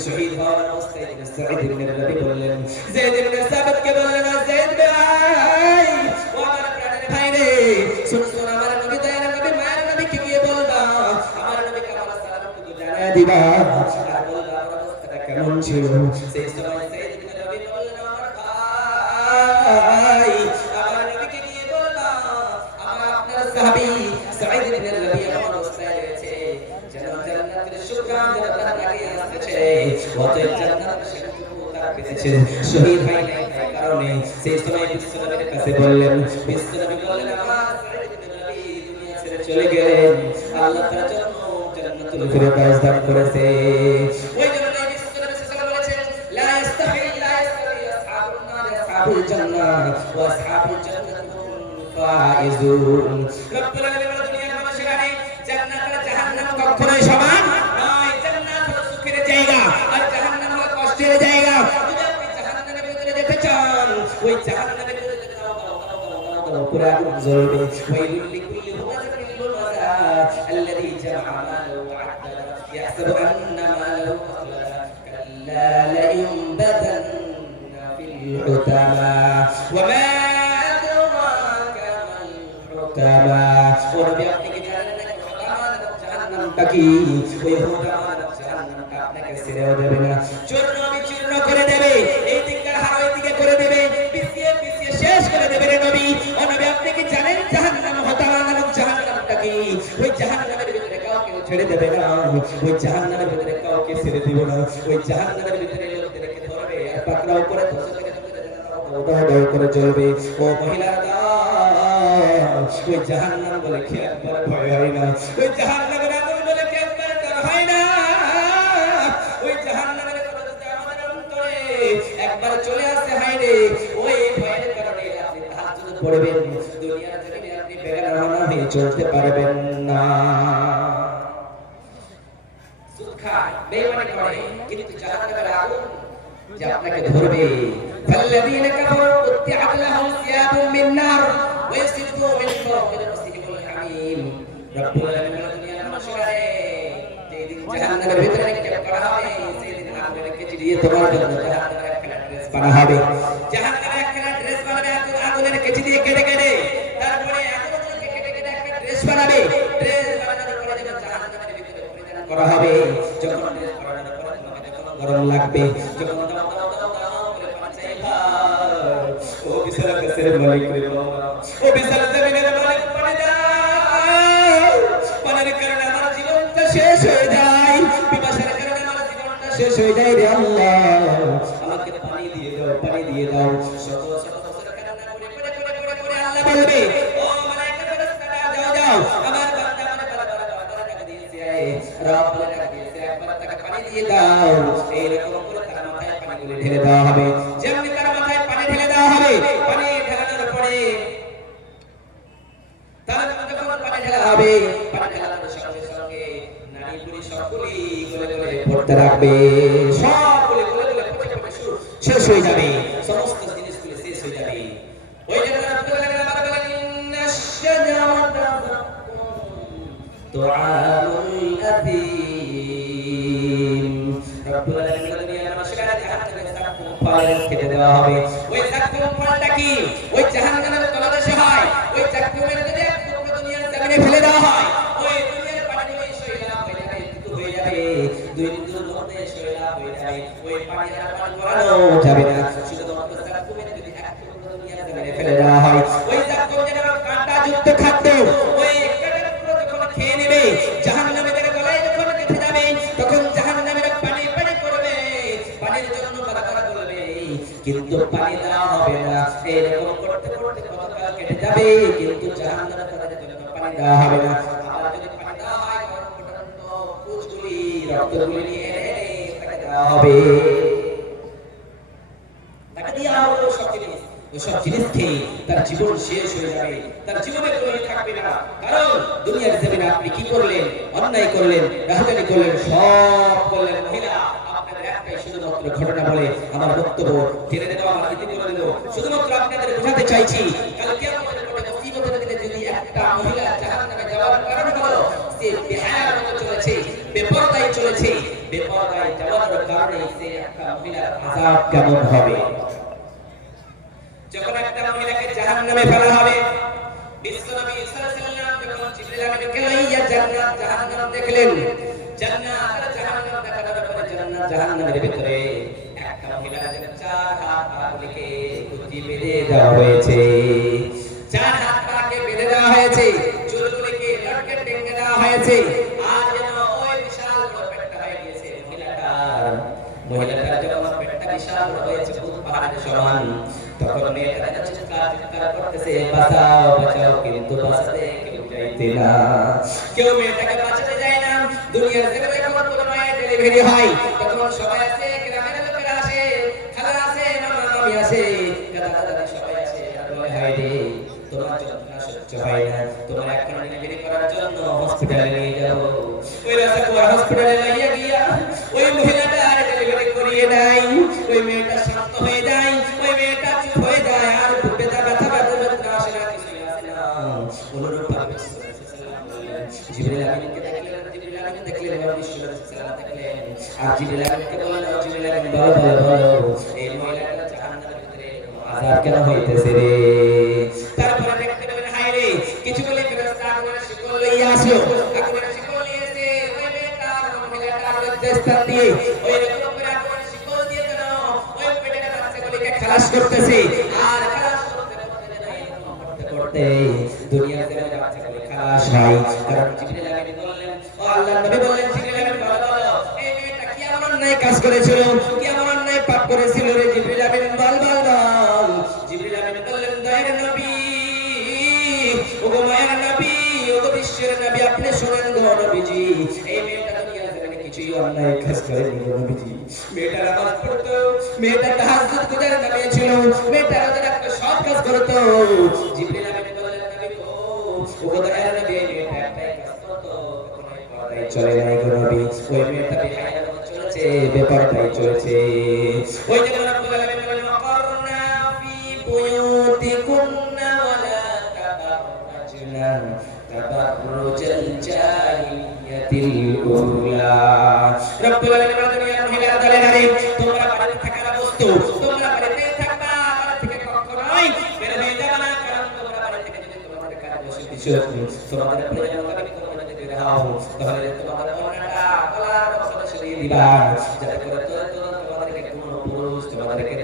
শহীদ হওয়ার অবস্থায় যায়েদ ইবনে নবী বললেন যায়েদ ইবনে সাবিতকে বললেন যায়েদ ভাই ও আমার প্রাণের ভাই রে শুন আমার নবী দয়ার নবী মায়ের নবীকে গিয়ে বলবা আমার নবীকে আমার সালামটুকু জানায় দিবা আর বলবা আমার অবস্থাটা কেমন ছিল সেই সময় যায়েদ ইবনে নবী বললেন আমার ভাই আমার নবীকে গিয়ে বলবা আমার আপনার সাহাবী যায়েদ ইবনে নবী আমার অবস্থায় রয়েছে যেন জান্নাতের সুগন্ধ যেন তার নাকে আসছে অতএব জান্নাতের সুগন্ধ তার পেয়েছে শহীদ হয় নাই কারণে সেই সময় বিশ্বনবীর কাছে বললেন বিশ্বনবী বললেন আমার যায়েদ ইবনে নবী দুনিয়া ছেড়ে চলে গেলেন আল্লাহ তার জন্য জান্নাতুল ফিরদাউস দান করেছে ওই জন্য বিশ্বনবী সাল্লাল্লাহু আলাইহি ওয়াসাল্লাম লা ইস্তাহি আসহাবুন নার আসহাবুল জান্নাহ ওয়া আসহাবুল জান্নাতি হুম ফাইজুন রব্বুল আলামিন দুনিয়ার মানুষেরা জান্নাত আর জাহান্নাম কখনোই সমান নয় জান্নাত হলো সুখের জায়গা আর জাহান্নাম হলো কষ্টের জায়গা যদি আপনি জাহান্নামের ভিতরে যেতে চান ওই জাহান্নামের ভিতরে দাও পুরো আগুন জ্বলবে ওয়াইলুল লিকুল্লি হুমাযাতিন লুমাযা আল্লাযী জামআ মালাহু ওয়া আদ্দালা ইয়াহসাবু আন্না মালাহু আখলাদা কাল্লা লা ইউনবাযান্না ফিল হুতামা ওয়া মা আদরাকা মাল হুতামা ও নবী আপনি কি জানেন না জাহান্নামটা কি ওই হুতামা জাহান্নামটা আপনাকে ছেড়েও দেবে না চূর্ণ বিচূর্ণ করে দেবে এই দিকটা হার ওই দিকে করে দেবে পিছিয়ে শেষ করে দেবে রে নবী ও নবী আপনি কি জানেন জাহান্নাম হুতামা নামক জাহান্নামটা কি ওই জাহান্নামের ভিতরে কাউকে ছেড়ে দেবে না ওই জাহান্নামের ভিতরে কাউকে ছেড়ে দিবে না ওই জাহান্নামের ভিতরে লোকদেরকে ধরবে আর পাকড়াও করে ধরে দাও করে চলবে ও মহিলারা ওই জাহান্নাম বলে কি একবার ভয় হয় না ওই জাহান্নামের আগুন বলে কি একবার ডর হয় না ওই জাহান্নামের কথা যদি আমাদের অন্তরে একবার চলে আসে হয় রে ওই ভয়ের কারণে আপনি তাহাজ্জুদ পড়বেন দুনিয়ার জমিনে আপনি বেগানা হয়ে চলতে পারবেন না সুদ খায় বেঈমানি করে কিন্তু জাহান্নামের আগুন যে আপনাকে ধরবে فالذين كفروا قطعت لهم ثياب من نار ويصفوا من فوق رؤوسهم الحميم رب العالمين দুনিয়ার মানুষেরা যেদিন জাহান্নামের ভিতরে নিক্ষেপ করা হবে সেদিন আপনাদেরকে চিরিয়ে তোমার জন্য জাহান্নামের একটা ড্রেস বানানো হবে জাহান্নামের একটা ড্রেস বানাবে আগুনের কেচি দিয়ে কেটে কেটে তারপরে আগুনকে কেটে কেটে একটা ড্রেস বানাবে ড্রেস বানানোর পরে যখন জাহান্নামের ভিতরে পরিধান করা হবে যখন ড্রেস বানানোর পরে তোমাকে যখন গরম লাগবে যখন ও বিশাল কাছের মালিক রে বাবা ও বিশাল জমিনের মালিক পানি দাও পানির কারণে আমার জীবনটা শেষ হয়ে যায় পিপাসার কারণে আমার জীবনটা শেষ হয়ে যায় রে আল্লাহ আমাকে পানি দিয়ে দাও শত শত বছর কান্না করে আল্লাহ বলবে ও মালায়েকা ফেরেশতারা যাও আমার বান্দা আমার বারবার দিয়েছে রব বলে দিয়েছে একবার তাকে পানি দিয়ে দাও এই রকম করে তার মাথায় পানিগুলো ঢেলে দেওয়া হবে যেমনি করতে রাখবে সবগুলো গলে গলে পচে পচে শেষ হয়ে যাবে সমস্ত জিনিসগুলো শেষ হয়ে যাবে ওই জন্য রাব্বুল আলামিন আবার বলেন ইন্নাশ শাজারাতা তুআমুল আযীম রাব্বুল আলামিন দুনিয়ার মানুষকে জাহান্নামে জাক্কুম ফল খেতে দেওয়া হবে ওই জাক্কুম ফলটা কি ওই জাহান্নামের তলদেশে হয় ওই জাক্কুমের যদি এক টুকরো দুনিয়ার জমিনে ফেলে দেওয়া হয় ওই দুনিয়ার পানি ওই শৈলা হয়ে যাবে কিন্তু হয়ে যাবে দুই দিনের মধ্যে শৈলা হয়ে যাবে ওই পানি আর পান করানো যাবে না শুধুমাত্র জাক্কুমের যদি এক টুকরো দুনিয়ার জমিনে ফেলে দেওয়া হয় ওই জাক্কুম যেন কাঁটা যুক্ত খাদ্য ওই কাঁটা টুকরো যখন খেয়ে নেবে জাহান্নামের গলায় যখন গেঁথে যাবে তখন জাহান্নামের পানি পানি করবে পানির জন্য বারবার বলবে কিন্তু পানি দেওয়া হবে না এরকম করতে করতে কতকাল কেটে যাবে কিন্তু জাহান্নামের তাদের জন্য পানি দেওয়া হবে না আবার যদি পানি দেওয়া হয় তো পুষ্টি রক্তগুলি নিয়ে তাকে দেওয়া হবে তাকে দেওয়া হবে সব জিনিস খেয়ে তার জীবন শেষ হয়ে যাবে তার জীবনে কোনো থাকবে না কারণ দুনিয়ার জমিনে আপনি কি করলেন অন্যায় করলেন রাজনীতি করলেন সব করলেন মহিলা আপনাদের একটাই শুধুমাত্র ঘটনা বলে আমার বক্তব্য টেনে দেওয়া আমার ইতি করে দেব শুধুমাত্র আপনাদের বোঝাতে চাইছি কাল কিয়ামতের কোটে মুসিবতের দিনে যদি একটা মহিলা জাহান্নামে যাওয়ার কারণ হলো সে বেহায়ার মতো চলেছে বেপরদায় চলেছে বেপরদায় যাওয়ার কারণে সে একটা মহিলার আযাব কেমন হবে যখন একটা মহিলাকে জাহান্নামে ফেলা হবে বিশ্বনবী সাল্লাল্লাহু আলাইহি ওয়াসাল্লাম যখন জিবরিল আমিনকে লইয়া জান্নাত জাহান্নাম দেখলেন জান্নাত আর জাহান্নাম দেখার পরে জান্নাত জাহান্নামের ভিতরে একটা মহিলার যেন চার হাত পাগুলিকে কুচি বেঁধে দেওয়া হয়েছে চার হাত পাকে বেঁধে দেওয়া হয়েছে চুলগুলিকে লটকে টেনে দেওয়া হয়েছে আর যেন ওই বিশাল বড় পেটটা হয়ে গিয়েছে মহিলাটার যখন পেটটা বিশাল বড় হয়েছে খুব পাহাড়ের সমান তখন মেয়েটা চিৎকার করতেছে বাঁচাও বাঁচাও কিন্তু বাঁচাতে কেউ চাইতে না কেউ মেয়েটাকে বাঁচাতে যায় না দুনিয়ার জগতে যখন কোনো মায়ের ডেলিভারি হয় তখন সবাই আসে গ্রামের লোকেরা আসে খালা আসে মামা মামি আসে দাদা দাদি সবাই আসে আর বলে হায় রে তোমার যন্ত্রণা সহ্য হয় না তোমার এখন ডেলিভারি করার জন্য হসপিটালে নিয়ে যাও ওই রাস্তা হসপিটালে নিয়ে গিয়া ওই মহিলাটা ডেলিভারি করিয়ে দেয় ওই মেয়েটা শান্ত হয়ে যায় ওই মেয়েটা চুপ হয়ে যায় আর ব্যথা ব্যথা ব্যথা আসে না কিছু আসে না অনুরূপ ভাবে জিবরিল আমিনকে দেখলেন জিবরিল আমিন দেখলেন ঈশ্বর সালাম দেখলেন আর জিবরিল আমিনকে বললেন জিবরিল আমিন বলো এই মহিলাটা জাহান্নামের ভিতরে আযাব কেন হইতেছে রে তারপরে দেখতে পেলেন হায় রে কিছু বলে ফেরেশতা আগুনের শিকল লইয়া আসলো আগুনের শিকল নিয়ে এসে ওই মেয়েটার মহিলাটার স্থান দিয়ে ওই রকম করে আগুনের শিকল দিয়ে দেন ওই পেটের বাচ্চাগুলিকে খালাস করতেছে আর খালাস করতে দুনিয়া থেকে বাচ্চাগুলি খালাস হয় কারণ জিবরিল আমিন বললেন ও আল্লাহর নবী বললেন জিবরিল আমিন বলো এই মেয়েটা কি এমন অন্যায় কাজ করেছিল কি এমন অন্যায় পাপ করেছিল রে জিবরিল আমিন বল জিবরিল আমিন বললেন দয়ার নবী ওগো মায়ের নবী ওগো বিশ্বের নবী আপনি শুনেন গো নবীজি এই মেয়েটা দুনিয়ার জমিনে কিছুই অন্যায় কাজ করেনি গো নবীজি মেয়েটা নামাজ পড়তো মেয়েটা তাহাজ্জুদ গুজার নামে ছিল মেয়েটা রোজা রাখতো সব কাজ করতো জিবরিল আমিন বললেন নবী গো ওগো দয়ার নবী এই মেয়েটা একটাই কাজ করতো কখনোই পর্দায় চলে নাই গো নবী ওই মেয়েটা বেহায়ার মতো চলেছে বেপরদায় চলেছে ওই যে রব্বুল আলামিন বলেন ওয়াকরনা ফি বুয়ুতিকুন্না ওয়ালা তাবাররাজনা তাবাররুজাল জাহিলিয়াতিল উলা রব্বুল আলামিন বলেন দুনিয়ার মহিলারা দলে নারী তোমরা বাড়িতে থাকার বস্তু তোমরা বাড়িতে থাকবা বাড়ি থেকে কখনোই বের হয়ে যাবে না কারণ তোমরা বাড়ি থেকে যদি তোমাদের কাজ বসে কিছু তোমাদের প্রয়োজন হবে তোমরা যদি রাও তাহলে তোমাদের অন্যটা গলার বসে সরিয়ে দিবা যাতে করে তোমাদেরকে কোনো পুরুষ তোমাদেরকে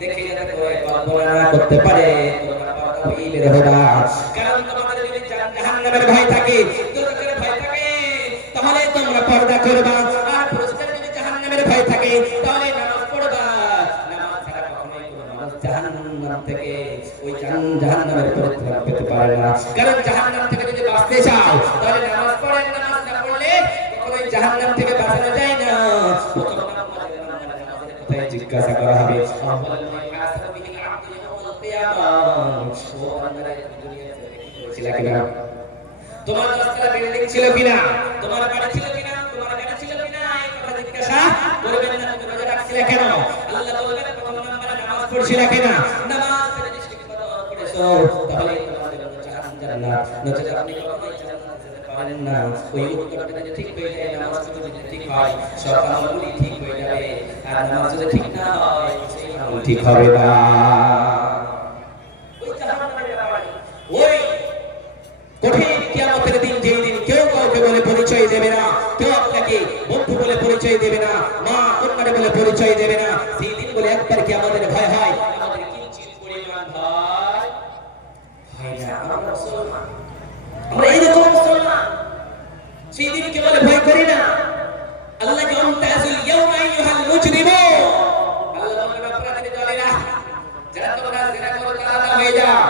দেখে যাতে করে কল্পনা করতে পারে তোমরা পর্দাই বের হবা কারণ তোমাদের যদি জাহান্নামের ভয় থাকে দুর্গের ভয় থাকে তাহলে তোমরা পর্দা করবা আর পুরুষদের যদি জাহান্নামের ভয় থাকে তাহলে নামাজ পড়বা নামাজ ছাড়া কখনোই কোনো মানুষ জাহান্নাম থেকে ওই জাহান্নামের পরিত্রাণ পেতে পারে না কারণ জাহান্নাম থেকে যদি বাঁচতে চাও তাহলে নামাজ পড়েন নামাজ না পড়লে কখনোই জাহান্নাম থেকে বাঁচানো যায় না প্রথম নামাজের কথাই জিজ্ঞাসা করা হবে তোমার দশতলা বিল্ডিং ছিল কিনা তোমার বাড়ি ছিল কিনা তোমার গাড়ি ছিল কিনা এই কথা জিজ্ঞাসা বলবেন না তুমি রোজা রাখছিলে কেন, আল্লাহ বলবেন প্রথম নম্বরে নামাজ পড়ছিলে কিনা, নামাজ যদি ঠিকমতো পড়েছো তাহলে তোমাদের জন্য জান্নাত, নচেত আপনি কখনোই জান্নাতে যেতে পারেন না। ওই উত্তরটা যদি ঠিক হয়ে যায়, নামাজ যদি ঠিক হয়, সব আমলগুলি ঠিক হয়ে যাবে, আর নামাজ যদি ঠিক না হয় সেই আমল ঠিক হবে না। ওই জাহান্নামের ব্যাপারে, ওই কঠিন কিয়ামতের দিন, যেই দিন কেউ কাউকে বলে পরিচয় দেবে না, কেউ আপনাকে বন্ধু বলে পরিচয় দেবে না, মা কন্যা বলে পরিচয় দেবে না, সেই দিন বলে একবার কি আমাদের ভয় হয়, আমাদের কিঞ্চিত পরিমাণ ভয় হয় না। আমরা মুসলমান, আমরা এইরকম মুসলমান, সেই দিন কে বলে ভয় করি না। আল্লাহ কে আমতাজুল ইয়াওমা আইয়ুহাল মুজরিমুন, আল্লাহ বলেন অপরাধী দলেরা, যারা তোমরা জিনা করো তারা হয়ে যাও,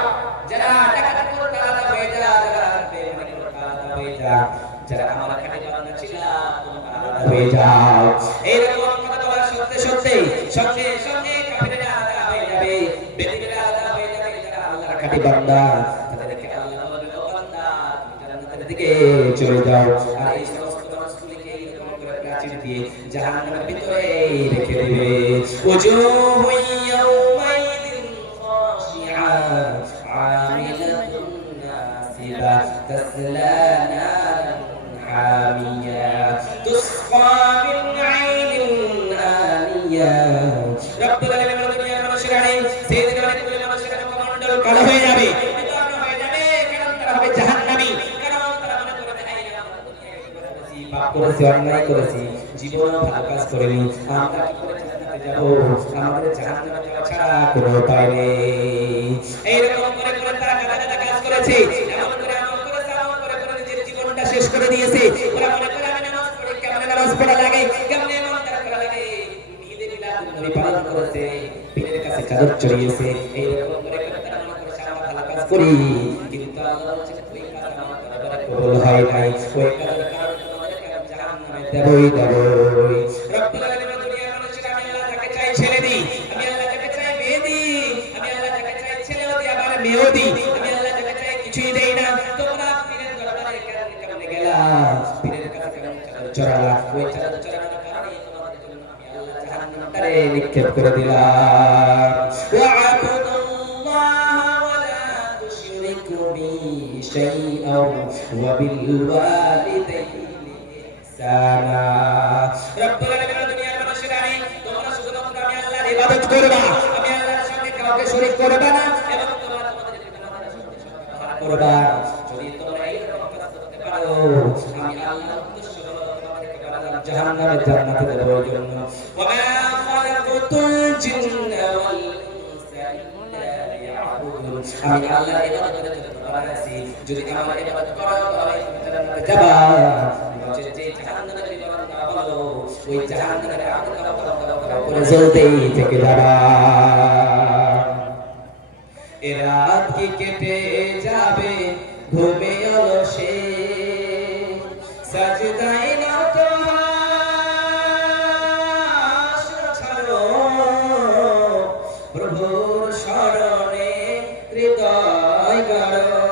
যারা ডাকাতি করো তারা হয়ে যাও, যারা বেঈমানি করো তারা হয়ে যাও, যারা আমার খাটে বান্দা ছিল তোমরা হয়ে যাও। এইরকম কথা বলার সত্যি সত্যি সঙ্গে সঙ্গে কাফিররা আলাদা হয়ে যাবে, বেঈমানরা আলাদা হয়ে যাবে, যারা আল্লাহর খাটে বান্দা তাদেরকে আল্লাহ বলবে ও বান্দা তুমি জান্নাতের দিকে চলে যাও। আর এই সমস্ত মানুষগুলিকে এরকম করে প্রাচীর দিয়ে জাহান্নামের ভিতরে রেখে দেবে। ওজুহু ইয়াওমাইদিন খাশিআ আমিলাতুন নাসিবা তাসলা নারান হামিয়া তুসকা মিন আইনিন আনিয়া। রব্বুল আলামিন দুনিয়ার মানুষের আইন সেদিন অনেকগুলো মানুষের কমণ্ডল কালো হয়ে যাবে, বিতর্ক হয়ে যাবে, কারণ তারা হবে জাহান্নামী, কারণ তারা মনে করবে আমরা দুনিয়ায় পাপ করেছি, অন্যায় করেছি, জীবনে ভালো কাজ করিনি, আমরা কি করে জান্নাতে যাব, আমাদের জাহান্নামে যাওয়া ছাড়া কোনো উপায় নেই। এইরকম করে করে তারা কাদা কাজ করেছে, এমন করে আমল করেছে, আমল করে করে নিজের জীবনটা শেষ করে দিয়েছে। ওরা মনে করে আমি নামাজ পড়ি, কেমনে নামাজ পড়া লাগে, কেমনে ইমানদার করা লাগে, ঈদে মিলাদ নবী পালন করেছে, পীরের কাছে চাদর চড়িয়েছে, এইরকম করে করে তারা মনে করে আমরা ভালো কাজ করি, কিন্তু আল্লাহ বলেন ওই কাজ আমার দরবারে কবুল হয় নাই, ওই কাজের কারণে তোমাদেরকে আমি জাহান্নামে দেবই দেবই। রব্বুল আলামিন দুনিয়ার মানুষের আমি আল্লাহ যাকে চাই ছেলে দিই, আমি আল্লাহ যাকে চাই মেয়ে দিই, আমি আল্লাহ যাকে চাই ছেলেও দিই আবার মেয়েও দিই, আমি আল্লাহ যাকে চাই কিছুই দেই না। তোমরা পীরের দরবারে কেমনে গেলা, পীরের কাছে কেমনে চাদর চড়ালা, ওই চাদর চড়ানোর কারণে তোমাদের জন্য আমি আল্লাহ জাহান্নামে নিক্ষেপ করে দিলাম। ওয়া'বুদুল্লাহ ওয়া লা তুশরিকু বিহি শাইআন ওয়া বিল ওয়ালিদাইনি ইহসানা। রব্বুল আলামিন দুনিয়ার মানুষের আইন, তোমরা শুধুমাত্র আমি আল্লাহর ইবাদত করবা, আমি আল্লাহর সঙ্গে কাউকে শরীক করবে না, এবং তোমরা তোমাদের পিতামাতার সঙ্গে সদ্ব্যবহার করবা। যদি তোমরা এইরকম কাজ করতে পারো, আমি আল্লাহর উদ্দেশ্য হলো তোমাদেরকে বানালাম জাহান্নামে জান্নাতে দেওয়ার জন্য। ওয়া মা খালাকুতুল জিন্না ওয়াল ইনসা ইল্লা লিয়াবুদুন, আমি আল্লাহর ইবাদত করতে বানাইছি, যদি আমার ইবাদত করো তাহলে তুমি জান্নাতে যাবা, যে জাহান্নামের বিবরণটা বলো ওই জাহান্নামের আগুনটা করে জ্বলতেই থেকে যাবা। এ রাত কি কেটে যাবে ঘুমে অলসে, সাজদায় নত ছাড়ো, প্রভুর শরণে হৃদয় গড়ো,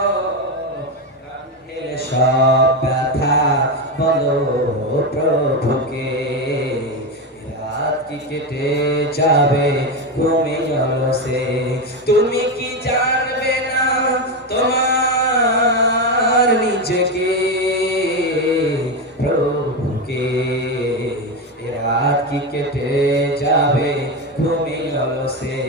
সব ব্যথা বলো প্রভুকে। রাত কি কেটে যাবে ঘুমে অলসে, তুমি কি জানবে না তোমার নিজেকে, প্রভুকে। রাত কি কেটে যাবে ঘুমে অলসে,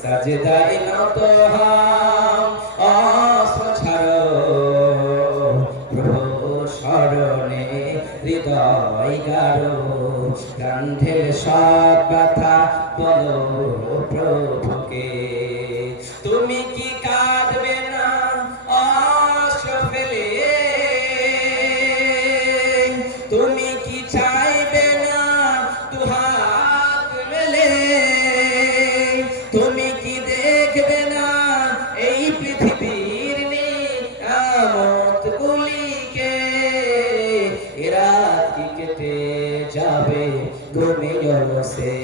সাজদায় নত হও, অস্ত্র ছাড়ো, প্রভুর শরণে হৃদয় গাড়ো, কান্ধের সব ব্যথা বলো প্রভুকে। তুমি কি কাঁদবে না অশ্রু ফেলে, তুমি কি চাইবে না দুহাত মেলে, তুমি কি দেখবে না এই পৃথিবীর নিয়ামত গুলিকে। রাত কি কেটে যাবে ঘুমে অলসে,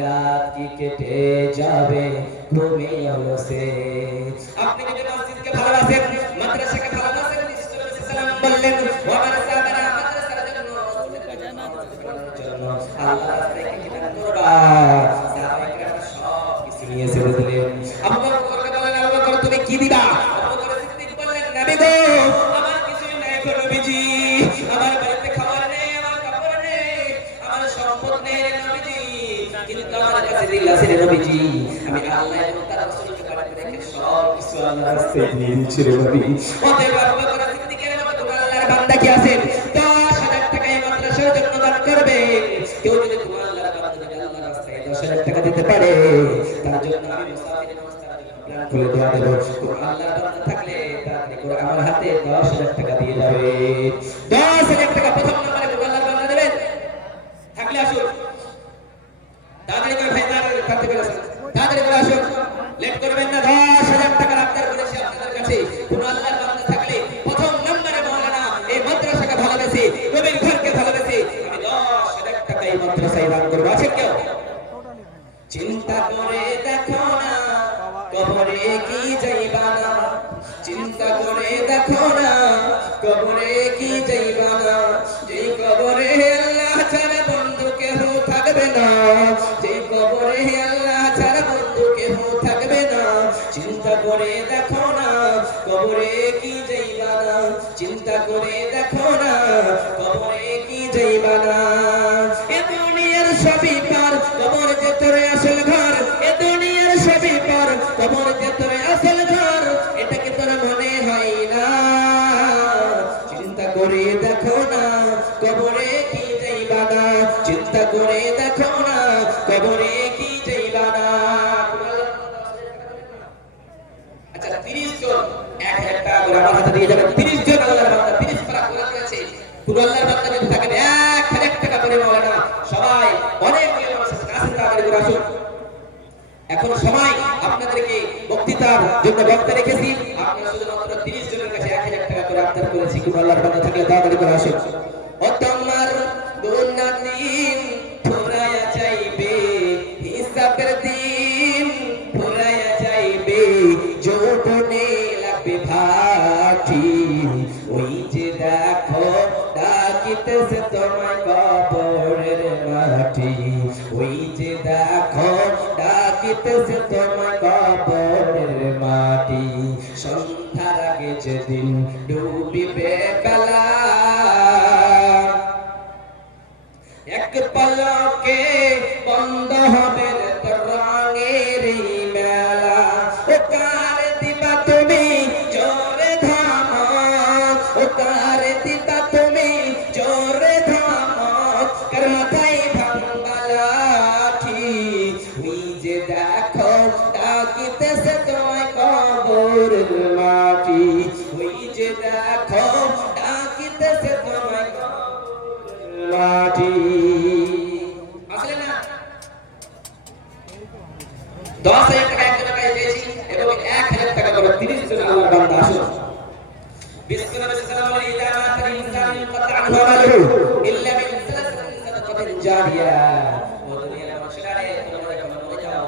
রাত কি কেটে যাবে ঘুমে অলসে। আপনি যদি মসজিদকে ভালোবাসেন, মাদ্রাসাকে ভালোবাসেন, সালাম বললেন ওয়া মাদ্রাসার মাদ্রাসার জন্য আল্লাহর রাস্তায় কি দান করবা সাহাবায়ে কেরাম সব কিছু নিয়ে ছেড়ে দিলেন আবু বকরকে বললেন আবু বকর তুমি কি দিবা আবু বকর সিদ্দিক বললেন নবী গো আমার কিছুই নাই গো নবীজি আমার বাড়িতে খাবার নেই আমার কাপড় নেই আমার সম্পদ নেই রে নবীজি কিন্তু আমার কাছে দিল আছে রে নবীজি আমি আল্লাহ এবং তার রাসূলকে বাড়িতে রেখে সব কিছু আল্লাহর রাস্তায় দিয়ে দিচ্ছি রে নবী অতএব আবু বকর সিদ্দিকের মতো আল্লাহর বান্দা কি আছেন 10,000 টাকা এই মাদ্রাসার জন্য দান করবে কেউ যদি তোমার আল্লাহর বান্দাকে আল্লাহর রাস্তায় 10,000 টাকা দিতে পারে তার জন্য আমি মুসাফিরের নামাজটার জন্য প্ল্যান করে দেওয়া দেব আল্লাহর বান্দা থাকলে তাড়াতাড়ি করে আমার হাতে 10,000 টাকা দিয়ে যাবে 10,000 টাকা প্রথম নম্বরে আল্লাহর বান্দা দেবেন থাকলে আসুন তাড়াতাড়ি করে ভাই তাড়াতাড়ি করে আসুন তাড়াতাড়ি করে আসুন লেট করবেন না 10,000 টাকা আবদার করেছি আপনাদের কাছে কোন আল্লাহর বান্দা থাকলে প্রথম নম্বরে মাওলানা এই মাদ্রাসাকে ভালোবেসে নবীর ঘরকে ভালোবেসে আমি 10,000 টাকা এই মাদ্রাসায় দান করব আছে কেউ চিন্তা করে দেখো না কবরে কি যাইবা না চিন্তা করে দেখো না কবরে কি যাইবা না যেই কবরে আল্লাহ ছাড়া বন্ধু কেহ থাকবে না যেই কবরে আল্লাহ ছাড়া বন্ধু কেহ থাকবে না চিন্তা করে দেখো না কবরে কি যাইবা না চিন্তা করে দেখো না কবরে কি যাইবা না এ দুনিয়ার সবই পার কবর যে তোর আসল ঘর এ দুনিয়ার সবই পার কবর যে তোর আসল ঘর এটা কি তোর মনে হয় না চিন্তা করে দেখো না কবরে কি যাইবা না চিন্তা করে দেখো না কবরে কি যাইবা না আচ্ছা 30 জন 1,000 টাকা করে আমার হাতে দিয়ে যাবেন 30 জন আল্লাহর বান্দা 30 পারা কোরআন রয়েছে কোন আল্লাহর বান্দা যদি থাকেন 1,000 টাকা করে মাওলানা সবাই অনেক মানুষের কাছে তাড়াতাড়ি করে আসুন এখন সময় আপনাদেরকে বক্তৃতার জন্য বক্তা রেখেছি আপনারা শুধুমাত্র 30 জনের কাছে 1,000 টাকা করে আবদার করেছি কোন আল্লাহর বান্দা থাকলে তাড়াতাড়ি করে আসুন ও তোমার দুনিয়াদিন ফুরায়া যাইবে হিসাবের দিন ফুরায়া যাইবে যৌবনে লাগবে ভাটি ওই যে দেখো ডাকিতেছে তোমায় কবরের মাটি ওই যে দেখো ডাকিতেছে তোমায় কবরের মাটি সন্ধ্যার আগে যেদিন ডুবিবে বেলা এক পলকে বন্ধ হবে তোর রঙের মেলা ও কার দিবা তুমি জোরে ধামক ও কার দিবা তুমি জোরে ধামক কার মাথায় ভাঙবা লাঠি ওই যে দেখো ডাকিতেছে তোমায় কবরের মাটি ওই যে দেখো ডাকিতেছে তোমায় মাটি আসলে না 10,000 টাকা একজনের কাছে দিয়েছি এবং 1,000 টাকা করে 30 জন আল্লাহর বান্দা আসুন বিসমিল্লাহ সাল্লাল্লাহু আলাইহি ওয়া সাল্লাম ইনসান ইনকাতা আনহু আমালুহু ইল্লা মিন সালাসাতিন সাদাকাতিন জারিয়া ও দুনিয়ার মানুষেরা রে তোমরা যখন মরে যাও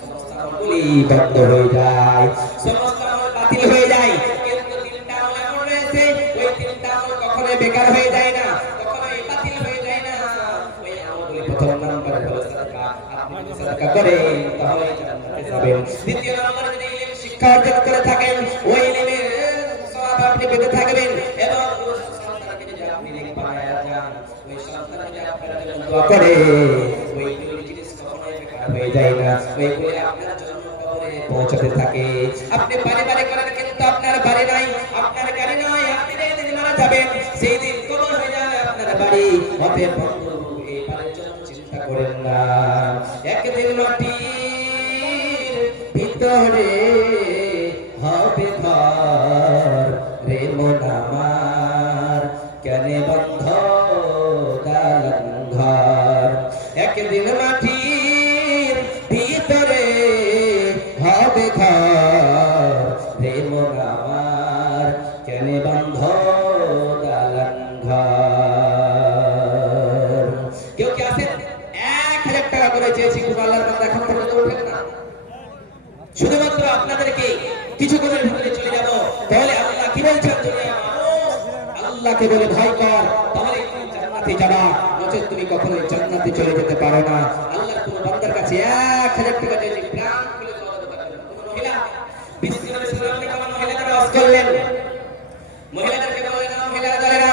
সমস্ত আমলগুলি বন্ধ হয়ে যায় সমস্ত আমল বাতিল হয়ে যায় কিন্তু তিনটা আমল এমন রয়েছে ওই তিনটা আমল কখনোই বেকার হয়ে যায় না কখনোই বাতিল হয়ে যায় না ওই আমলগুলি প্রথম নম্বরে হলো সাদাকা আপনি যদি সাদাকা করেন তাহলে জান্নাতে যাবেন দ্বিতীয় নম্বরে যদি ইলম শিক্ষা অর্জন করে থাকেন ওই ইলমের সওয়াব আপনি পেতে থাকবেন এবং সন্তানকে যদি আপনি নেক বানায়া যান ওই সন্তান যদি আপনার জন্য দোয়া করে ওই জিনিস কখনোই বেকার হয়ে যায় না ওইগুলি আপনার জন্য কবরে পৌঁছাতে থাকে আপনি বারে বারে করেন কিন্তু আপনার বাড়ি নাই আপনার গাড়ি নাই আপনি যেদিন মারা যাবেন সেই দিন কবর হয়ে যাবে আপনার বাড়ি অতএব বন্ধু এই বাড়ির জন্য চিন্তা করেন না একদিন মাটির ভিতরে হবে ঘর রে মন আমার কেনে বন্ধ দালান ঘর একদিন মাটির ভিতরে হবে ঘর রে মন আমার কেনে বন্ধ দালান ঘর কেউ কি আছেন 1,000 টাকা করে চেয়েছি কোন আল্লাহর বান্দা এখন পর্যন্ত ওঠেন না শুধুমাত্র আপনাদেরকে কিছুক্ষণের ভিতরে চলে যাব তাহলে আল্লাহ কি বলছেন দুনিয়া মানুষ আল্লাহকে বলে ভয় কর তাহলে তুমি জান্নাতে যাবা নচেত তুমি কখনোই জান্নাতে চলে যেতে পারো না। আল্লাহর কোন বান্দার কাছে 1000 টাকা যদি প্রাণ খুলে দেওয়া হতো, কোন মহিলা বিশ্বনবী সাল্লাল্লাহু আলাইহি ওয়াসাল্লাম মহিলাদের ওয়াজ করলেন, মহিলাদেরকে বললেন মহিলারা দলেরা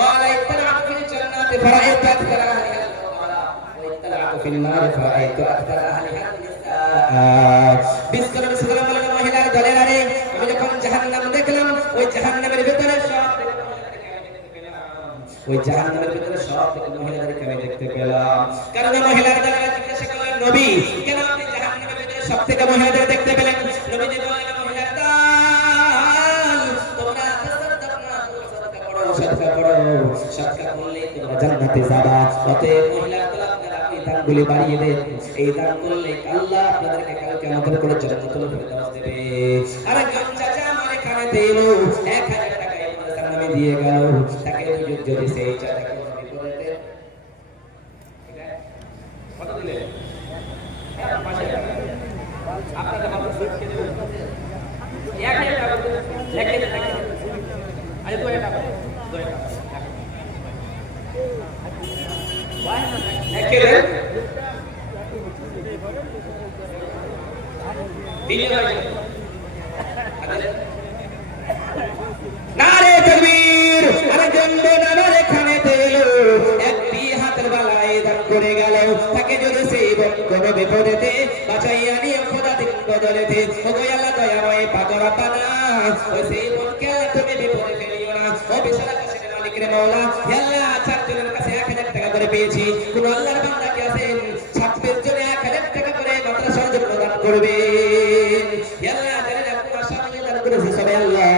قال اطلعت في الجنة فرأيت أكثر أهلها الفقراء واطلعت في النار فرأيت أكثر أهلها النساء। বিশ্বনবী সাল্লাল্লাহু আলাইহি ওয়াসাল্লাম মহিলার দলেরা রে, আমি যখন জাহান্নাম দেখলাম, ওই জাহান্নামের ভিতরে সব থেকে মহিলাদেরকে আমি দেখতে পেলাম। কারণ মহিলার দলেরা জিজ্ঞাসা করলেন নবী, কেন আপনি জাহান্নামের ভিতরে সব থেকে মহিলাদের দেখতে পেলেন? নবীজি বললেন মহিলার দল, তোমরা সাদকা করো, সাদকা করলে তোমরা জান্নাতে যাবা। অতএব মহিলার দল আপনারা এই দানগুলি বাড়িয়ে দেন, এই দান করলে আল্লাহ আপনাদেরকে কাল কিয়ামতের করে জান্নাতুল ফিরদাউস দেবে। আরেকজন চাচা আমার এখানে দিল 1000 টাকা এই মাদ্রাসার নামে দিয়ে গেল, তাকে যদি সেই চাচাকে বিপদে দেন, ঠিক আছে কত দিলে? হ্যাঁ 5000 টাকা আপনাদের মাদ্রাসা কে দেব 1000 টাকা লেখে লেখে আরে 2000 টাকা 2000 টাকা লেখে দেন দিলে ভাই। নারে তাকবীর! আরে জন্ম নামার এখানে দিল একটি হাতের বালায় দান করে গেল, তাকে যদি সেই কোন বিপদেতে বাঁচাইয়া নিয়ে খোদা দিন বদলেতে ওগো আল্লাহ দয়াময় পাগল পানা, ওই সেই বোনকে তুমি বিপদে ফেলিও না। ও বিশাল আকাশের মালিক রে মাওলা, হে আল্লাহ চারজনের কাছে 1000 টাকা করে পেয়েছি, কোন আল্লাহর বান্দা কি আছেন 26 জনে 1000 টাকা করে মাদ্রাসার জন্য দান করবে? হে আল্লাহ যারা আপনার সামনে দান করেছে সবাই আল্লাহ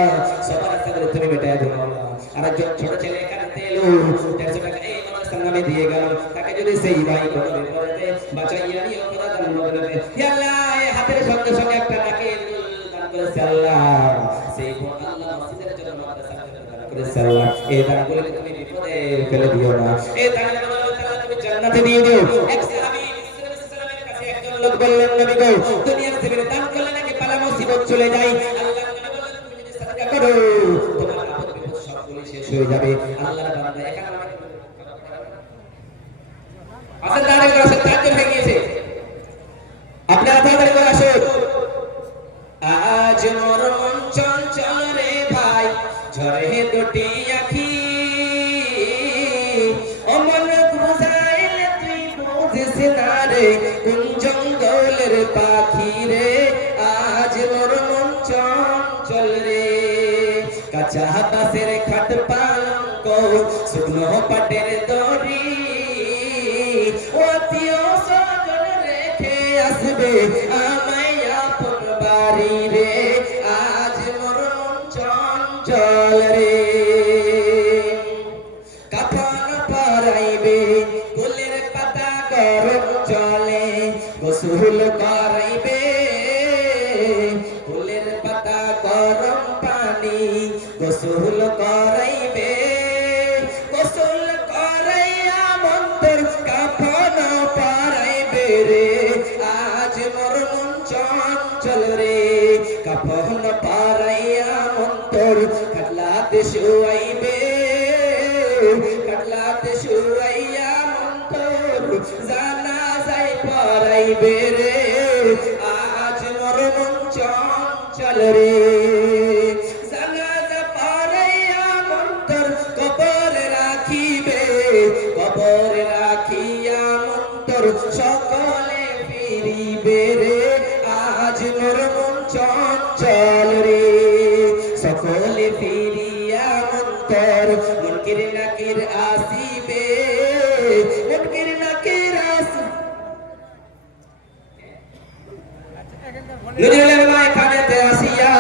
সবার সাথে তুমি মেটায় দাও মাওলা। আর একজন ছোট ছেলে এখানে এলো 150 টাকা এই মাদ্রাসার নামে দিয়ে গেল, তাকে যদি সেই ভাই কোনো বিপদে বাঁচাইয়া নিয়ে খোদা দান বদলেতে হে আল্লাহ এই হাতের সঙ্গে সঙ্গে একটা নাকি দান করেছে আল্লাহ, সেই বোন আল্লাহ মসজিদের জন্য মাদ্রাসার জন্য দান করেছে আল্লাহ, এই দানগুলো তুমি বিপদে ফেলে দিও না, এই দানের বদলে আল্লাহ তুমি জান্নাতে দিয়ে দিও। এক সাহাবী বিশ্বনবী সাল্লাল্লাহু আলাইহি ওয়াসাল্লামের কাছে একজন লোক বললেন নবী গো, দুনিয়ার জীবনে দান করলে নাকি পালা মুসিবত চলে যায়। আল্লাহ নবী বললেন তুমি যদি সাদকা করো তোমার আপদ বিপদ সবগুলো শেষ হয়ে যাবে। আল্লাহর বান্দা এখানে আসেন দাঁড়িয়ে আসেন, চারজন হয়ে গিয়েছে, আপনারা তাড়াতাড়ি করে আসুন। আজ মোর মন চঞ্চল রে ভাই, ঝরে দুটি আখি, ও মন বুঝাইলে তুই বুঝিস না রে, কোন জঙ্গলের পাখি রে, আজ মোর মন চঞ্চল রে। কাঁচা বাঁশের খাট পালঙ্ক, শুকনো পাটের দড়ি, আত্মীয় স্বজন রেখে আসবে আমায় আপন বাড়ি রে, আজ মোর মন চঞ্চল রে। কাফন পরাইবে ফুলের পাতা গরম জলে, গোসল করাইবে ফুলের পাতা গরম পানি, গোসল করাইবে গোসল করাইয়া মন্তর কাফন পরাইবে রে, আজ মোর মন চঞ্চল রে। কাফন পরাইয়া মন্তর খাটলাতে শুয়াইবে, খাটলাতে শুয়াইয়া মন্তর জানাজায় পরাইবে রে, আজ মোর মন চঞ্চল রে। জানাজা পরাইয়া মন্তর কবরে রাখিবে, কবরে রাখিয়া মন্তর সকলে ফিরিবে রে, আজ মোর মন চঞ্চল রে। সকলে ফিরিয়া মন্তর মুনকির নাকির আসিবে, মুনকির নাকির আসিবে। নজরুলের মা এখানেতে আসিয়া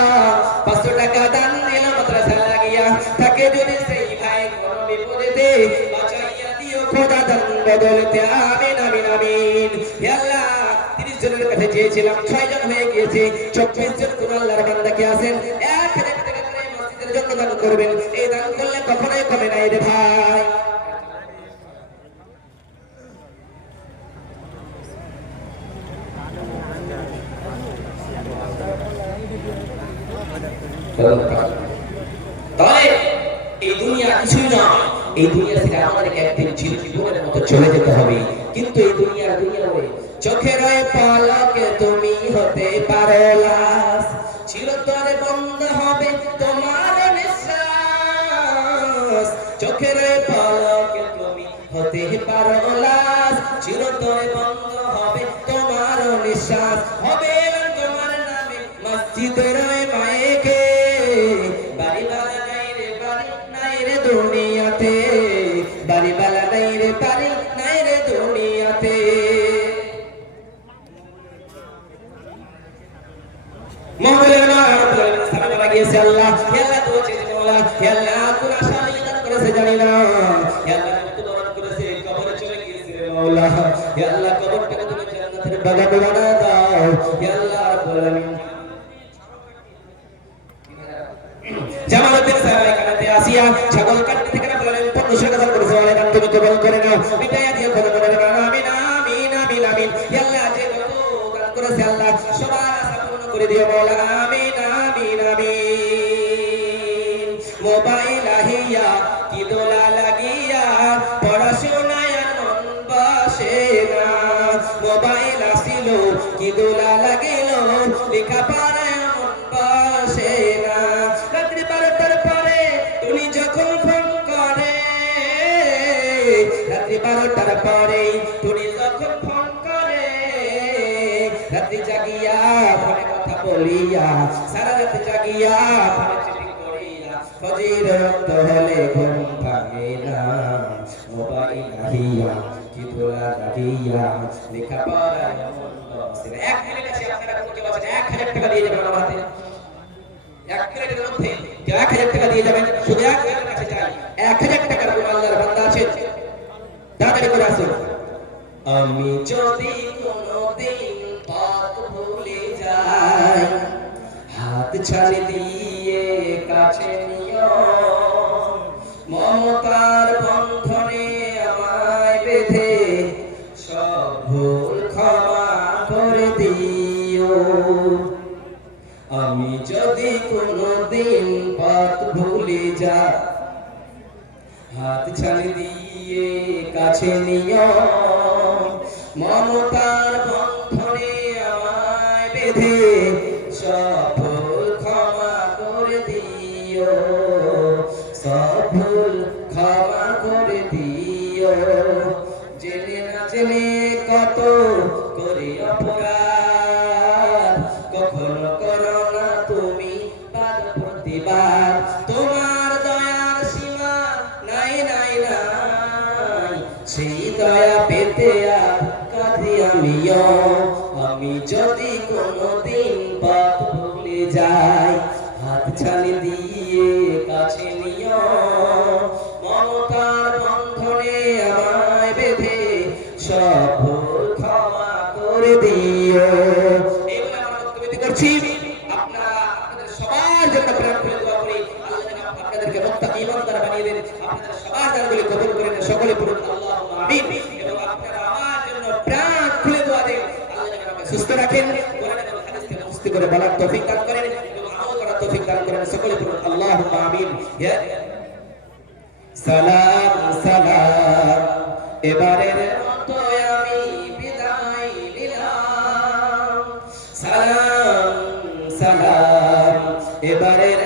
500 টাকা দান দিল মাদ্রাসা লাগিয়া, তাকে যদি সেই ভাই কোন বিপদেতে বাঁচাইয়া দিও খোদা দান বদলেতে আমিন আমিন আমিন। হে আল্লাহ 30 জনের কাছে চেয়েছিলাম 6 জন হয়ে গিয়েছে, 24 জন কোন আল্লাহর বান্দা কি আছেন 1000 টাকা করে মসজিদের জন্য দান করবেন, এই দান করলে কখনোই কমে নাই রে ভাই। তাহলে এই দুনিয়া কিছুই নয়, এই দুনিয়া থেকে আমাদেরকে একদিন জীবনের মতো চলে যেতে হবে। কিন্তু এই দুনিয়া হয়ে চোখের পলকে তুমি হতে পারো লাশ, চিরতরে বন্ধ হবে তোমার নিঃশ্বাস। চোখের পলকে তুমি হতে পারো লাশ, চিরতরে বন্ধ হবে তোমার নিঃশ্বাস। হবে তোমার নামে মসজিদের মাইকে, বাড়িওয়ালা নাই রে দুনিয়াতে, বাড়িওয়ালা নাই রে দুনিয়াতে। মহলের সামনে লাগিয়েছে আল্লাহ, আল্লাহ তো চেয়ে বলা, আল্লাহ কোন আশা নিয়ে করেছে জানি না, আল্লাহ মৃত্যুবরণ করেছে, কবরে চলে গিয়েছে মাওলা, আল্লাহ কবরটাকে তুমি জান্নাতের বাগান বানিয়ে দাও আল্লাহ রাব্বুল আলামিন। জামালউদ্দিন সাহেব এখানে আসিয়া ছাগল কাটতে থেকে বলেন পণ্য কথা করেছে, বলে গান তুমি কবুল করে নাও, বিদায় দিয়ে খোদা বলে আমিন আমিন আমিন আমিন। আল্লাহ যে কত গান করেছে আল্লাহ সবার আশা পূর্ণ করে দিও মাওলা, আমিন আমিন আমিন। মোবাইল আহিয়া কি দোলা লাগিয়া পড়াশোনায় মন বসে না, মোবাইল আসিল কি দোলা লাগিল লেখাপড়ায় মন বসে না। রাত্রি 12টার পরে তুমি যখন ফোন করে, রাত্রি 12টার পরে তুমি যখন ফোন করে, রাত্রি জাগিয়া ফোনে কথা বলিয়া, সারা রাত জাগিয়া ফোনে চিঠি করিয়া, ফজর রক্ত হলে ঘুম ভাঙে না, মোবাইল আহিয়া কি দোলা লাগিয়া লেখাপড়ায় মন বসে না। 1 মিনিট আছে আপনারা কোন কেউ আছেন 1000 টাকা দিয়ে যাবেন আমার হাতে, 1 মিনিটের মধ্যে কেউ 1000 টাকা দিয়ে যাবেন, শুধু 1000 কাছে চাই, 1000 টাকার কোন আল্লাহর বান্দা আছে তাড়াতাড়ি করে আসুন। আমি যদি কোনদিন পথ ভুলে যাই, হাত ছাড় দিয়ে কাছে নিও, মমতার বন্ধনে আমায় বেঁধে সব ভুল ক্ষমা করে দিও। আমি যদি কোনদিন পথ ভুলে যাই, হাত ছাড় দিয়ে কাছে নিও, মমতার বন্ধনে আমায় বেঁধে সব ভুল ক্ষমা করে দিও, সব ভুল ক্ষমা করে দিও। জেনে না জেনে কত করে অপরাধ, কখনো করো না তুমি বাদ প্রতিবাদ, তোমার দয়ার সীমা নাই নাই নাই, সেই দয়া পেতে আর কাঁদি আমিও। আমি যদি কোনদিন পথ ভুলে যাই, হাত ছাড় দিয়ে কাছে নিও, মমতার বন্ধনে আমায় বেঁধে সব ভুল ক্ষমা করে দিও। এইগুলো আমরা বক্তব্য করছি, আপনারা আপনাদের সবার জন্য প্রাণ খুলে দোয়া করি, আল্লাহ যেন আপনাদেরকে মুত্তাকি ইমানদার বানিয়ে দেন, আপনাদের সবার দানগুলি কবুল করে নেন, সকলে পড়ুন আল্লাহুম্মা আমিন। এবং আপনারা আমার জন্য প্রাণ খুলে দোয়া দেন, আল্লাহ যেন আমাকে সুস্থ রাখেন, কোরআন এবং হাদিস থেকে মুস্তি করে বলার তৌফিক দান করেন এবং আমল করার তৌফিক দান করেন, সকলে পড়ুন আল্লাহুম্মা আমিন। সালাম সালাম এবারের মতো আমি বিদায় নিলাম, সালাম সালাম এবারের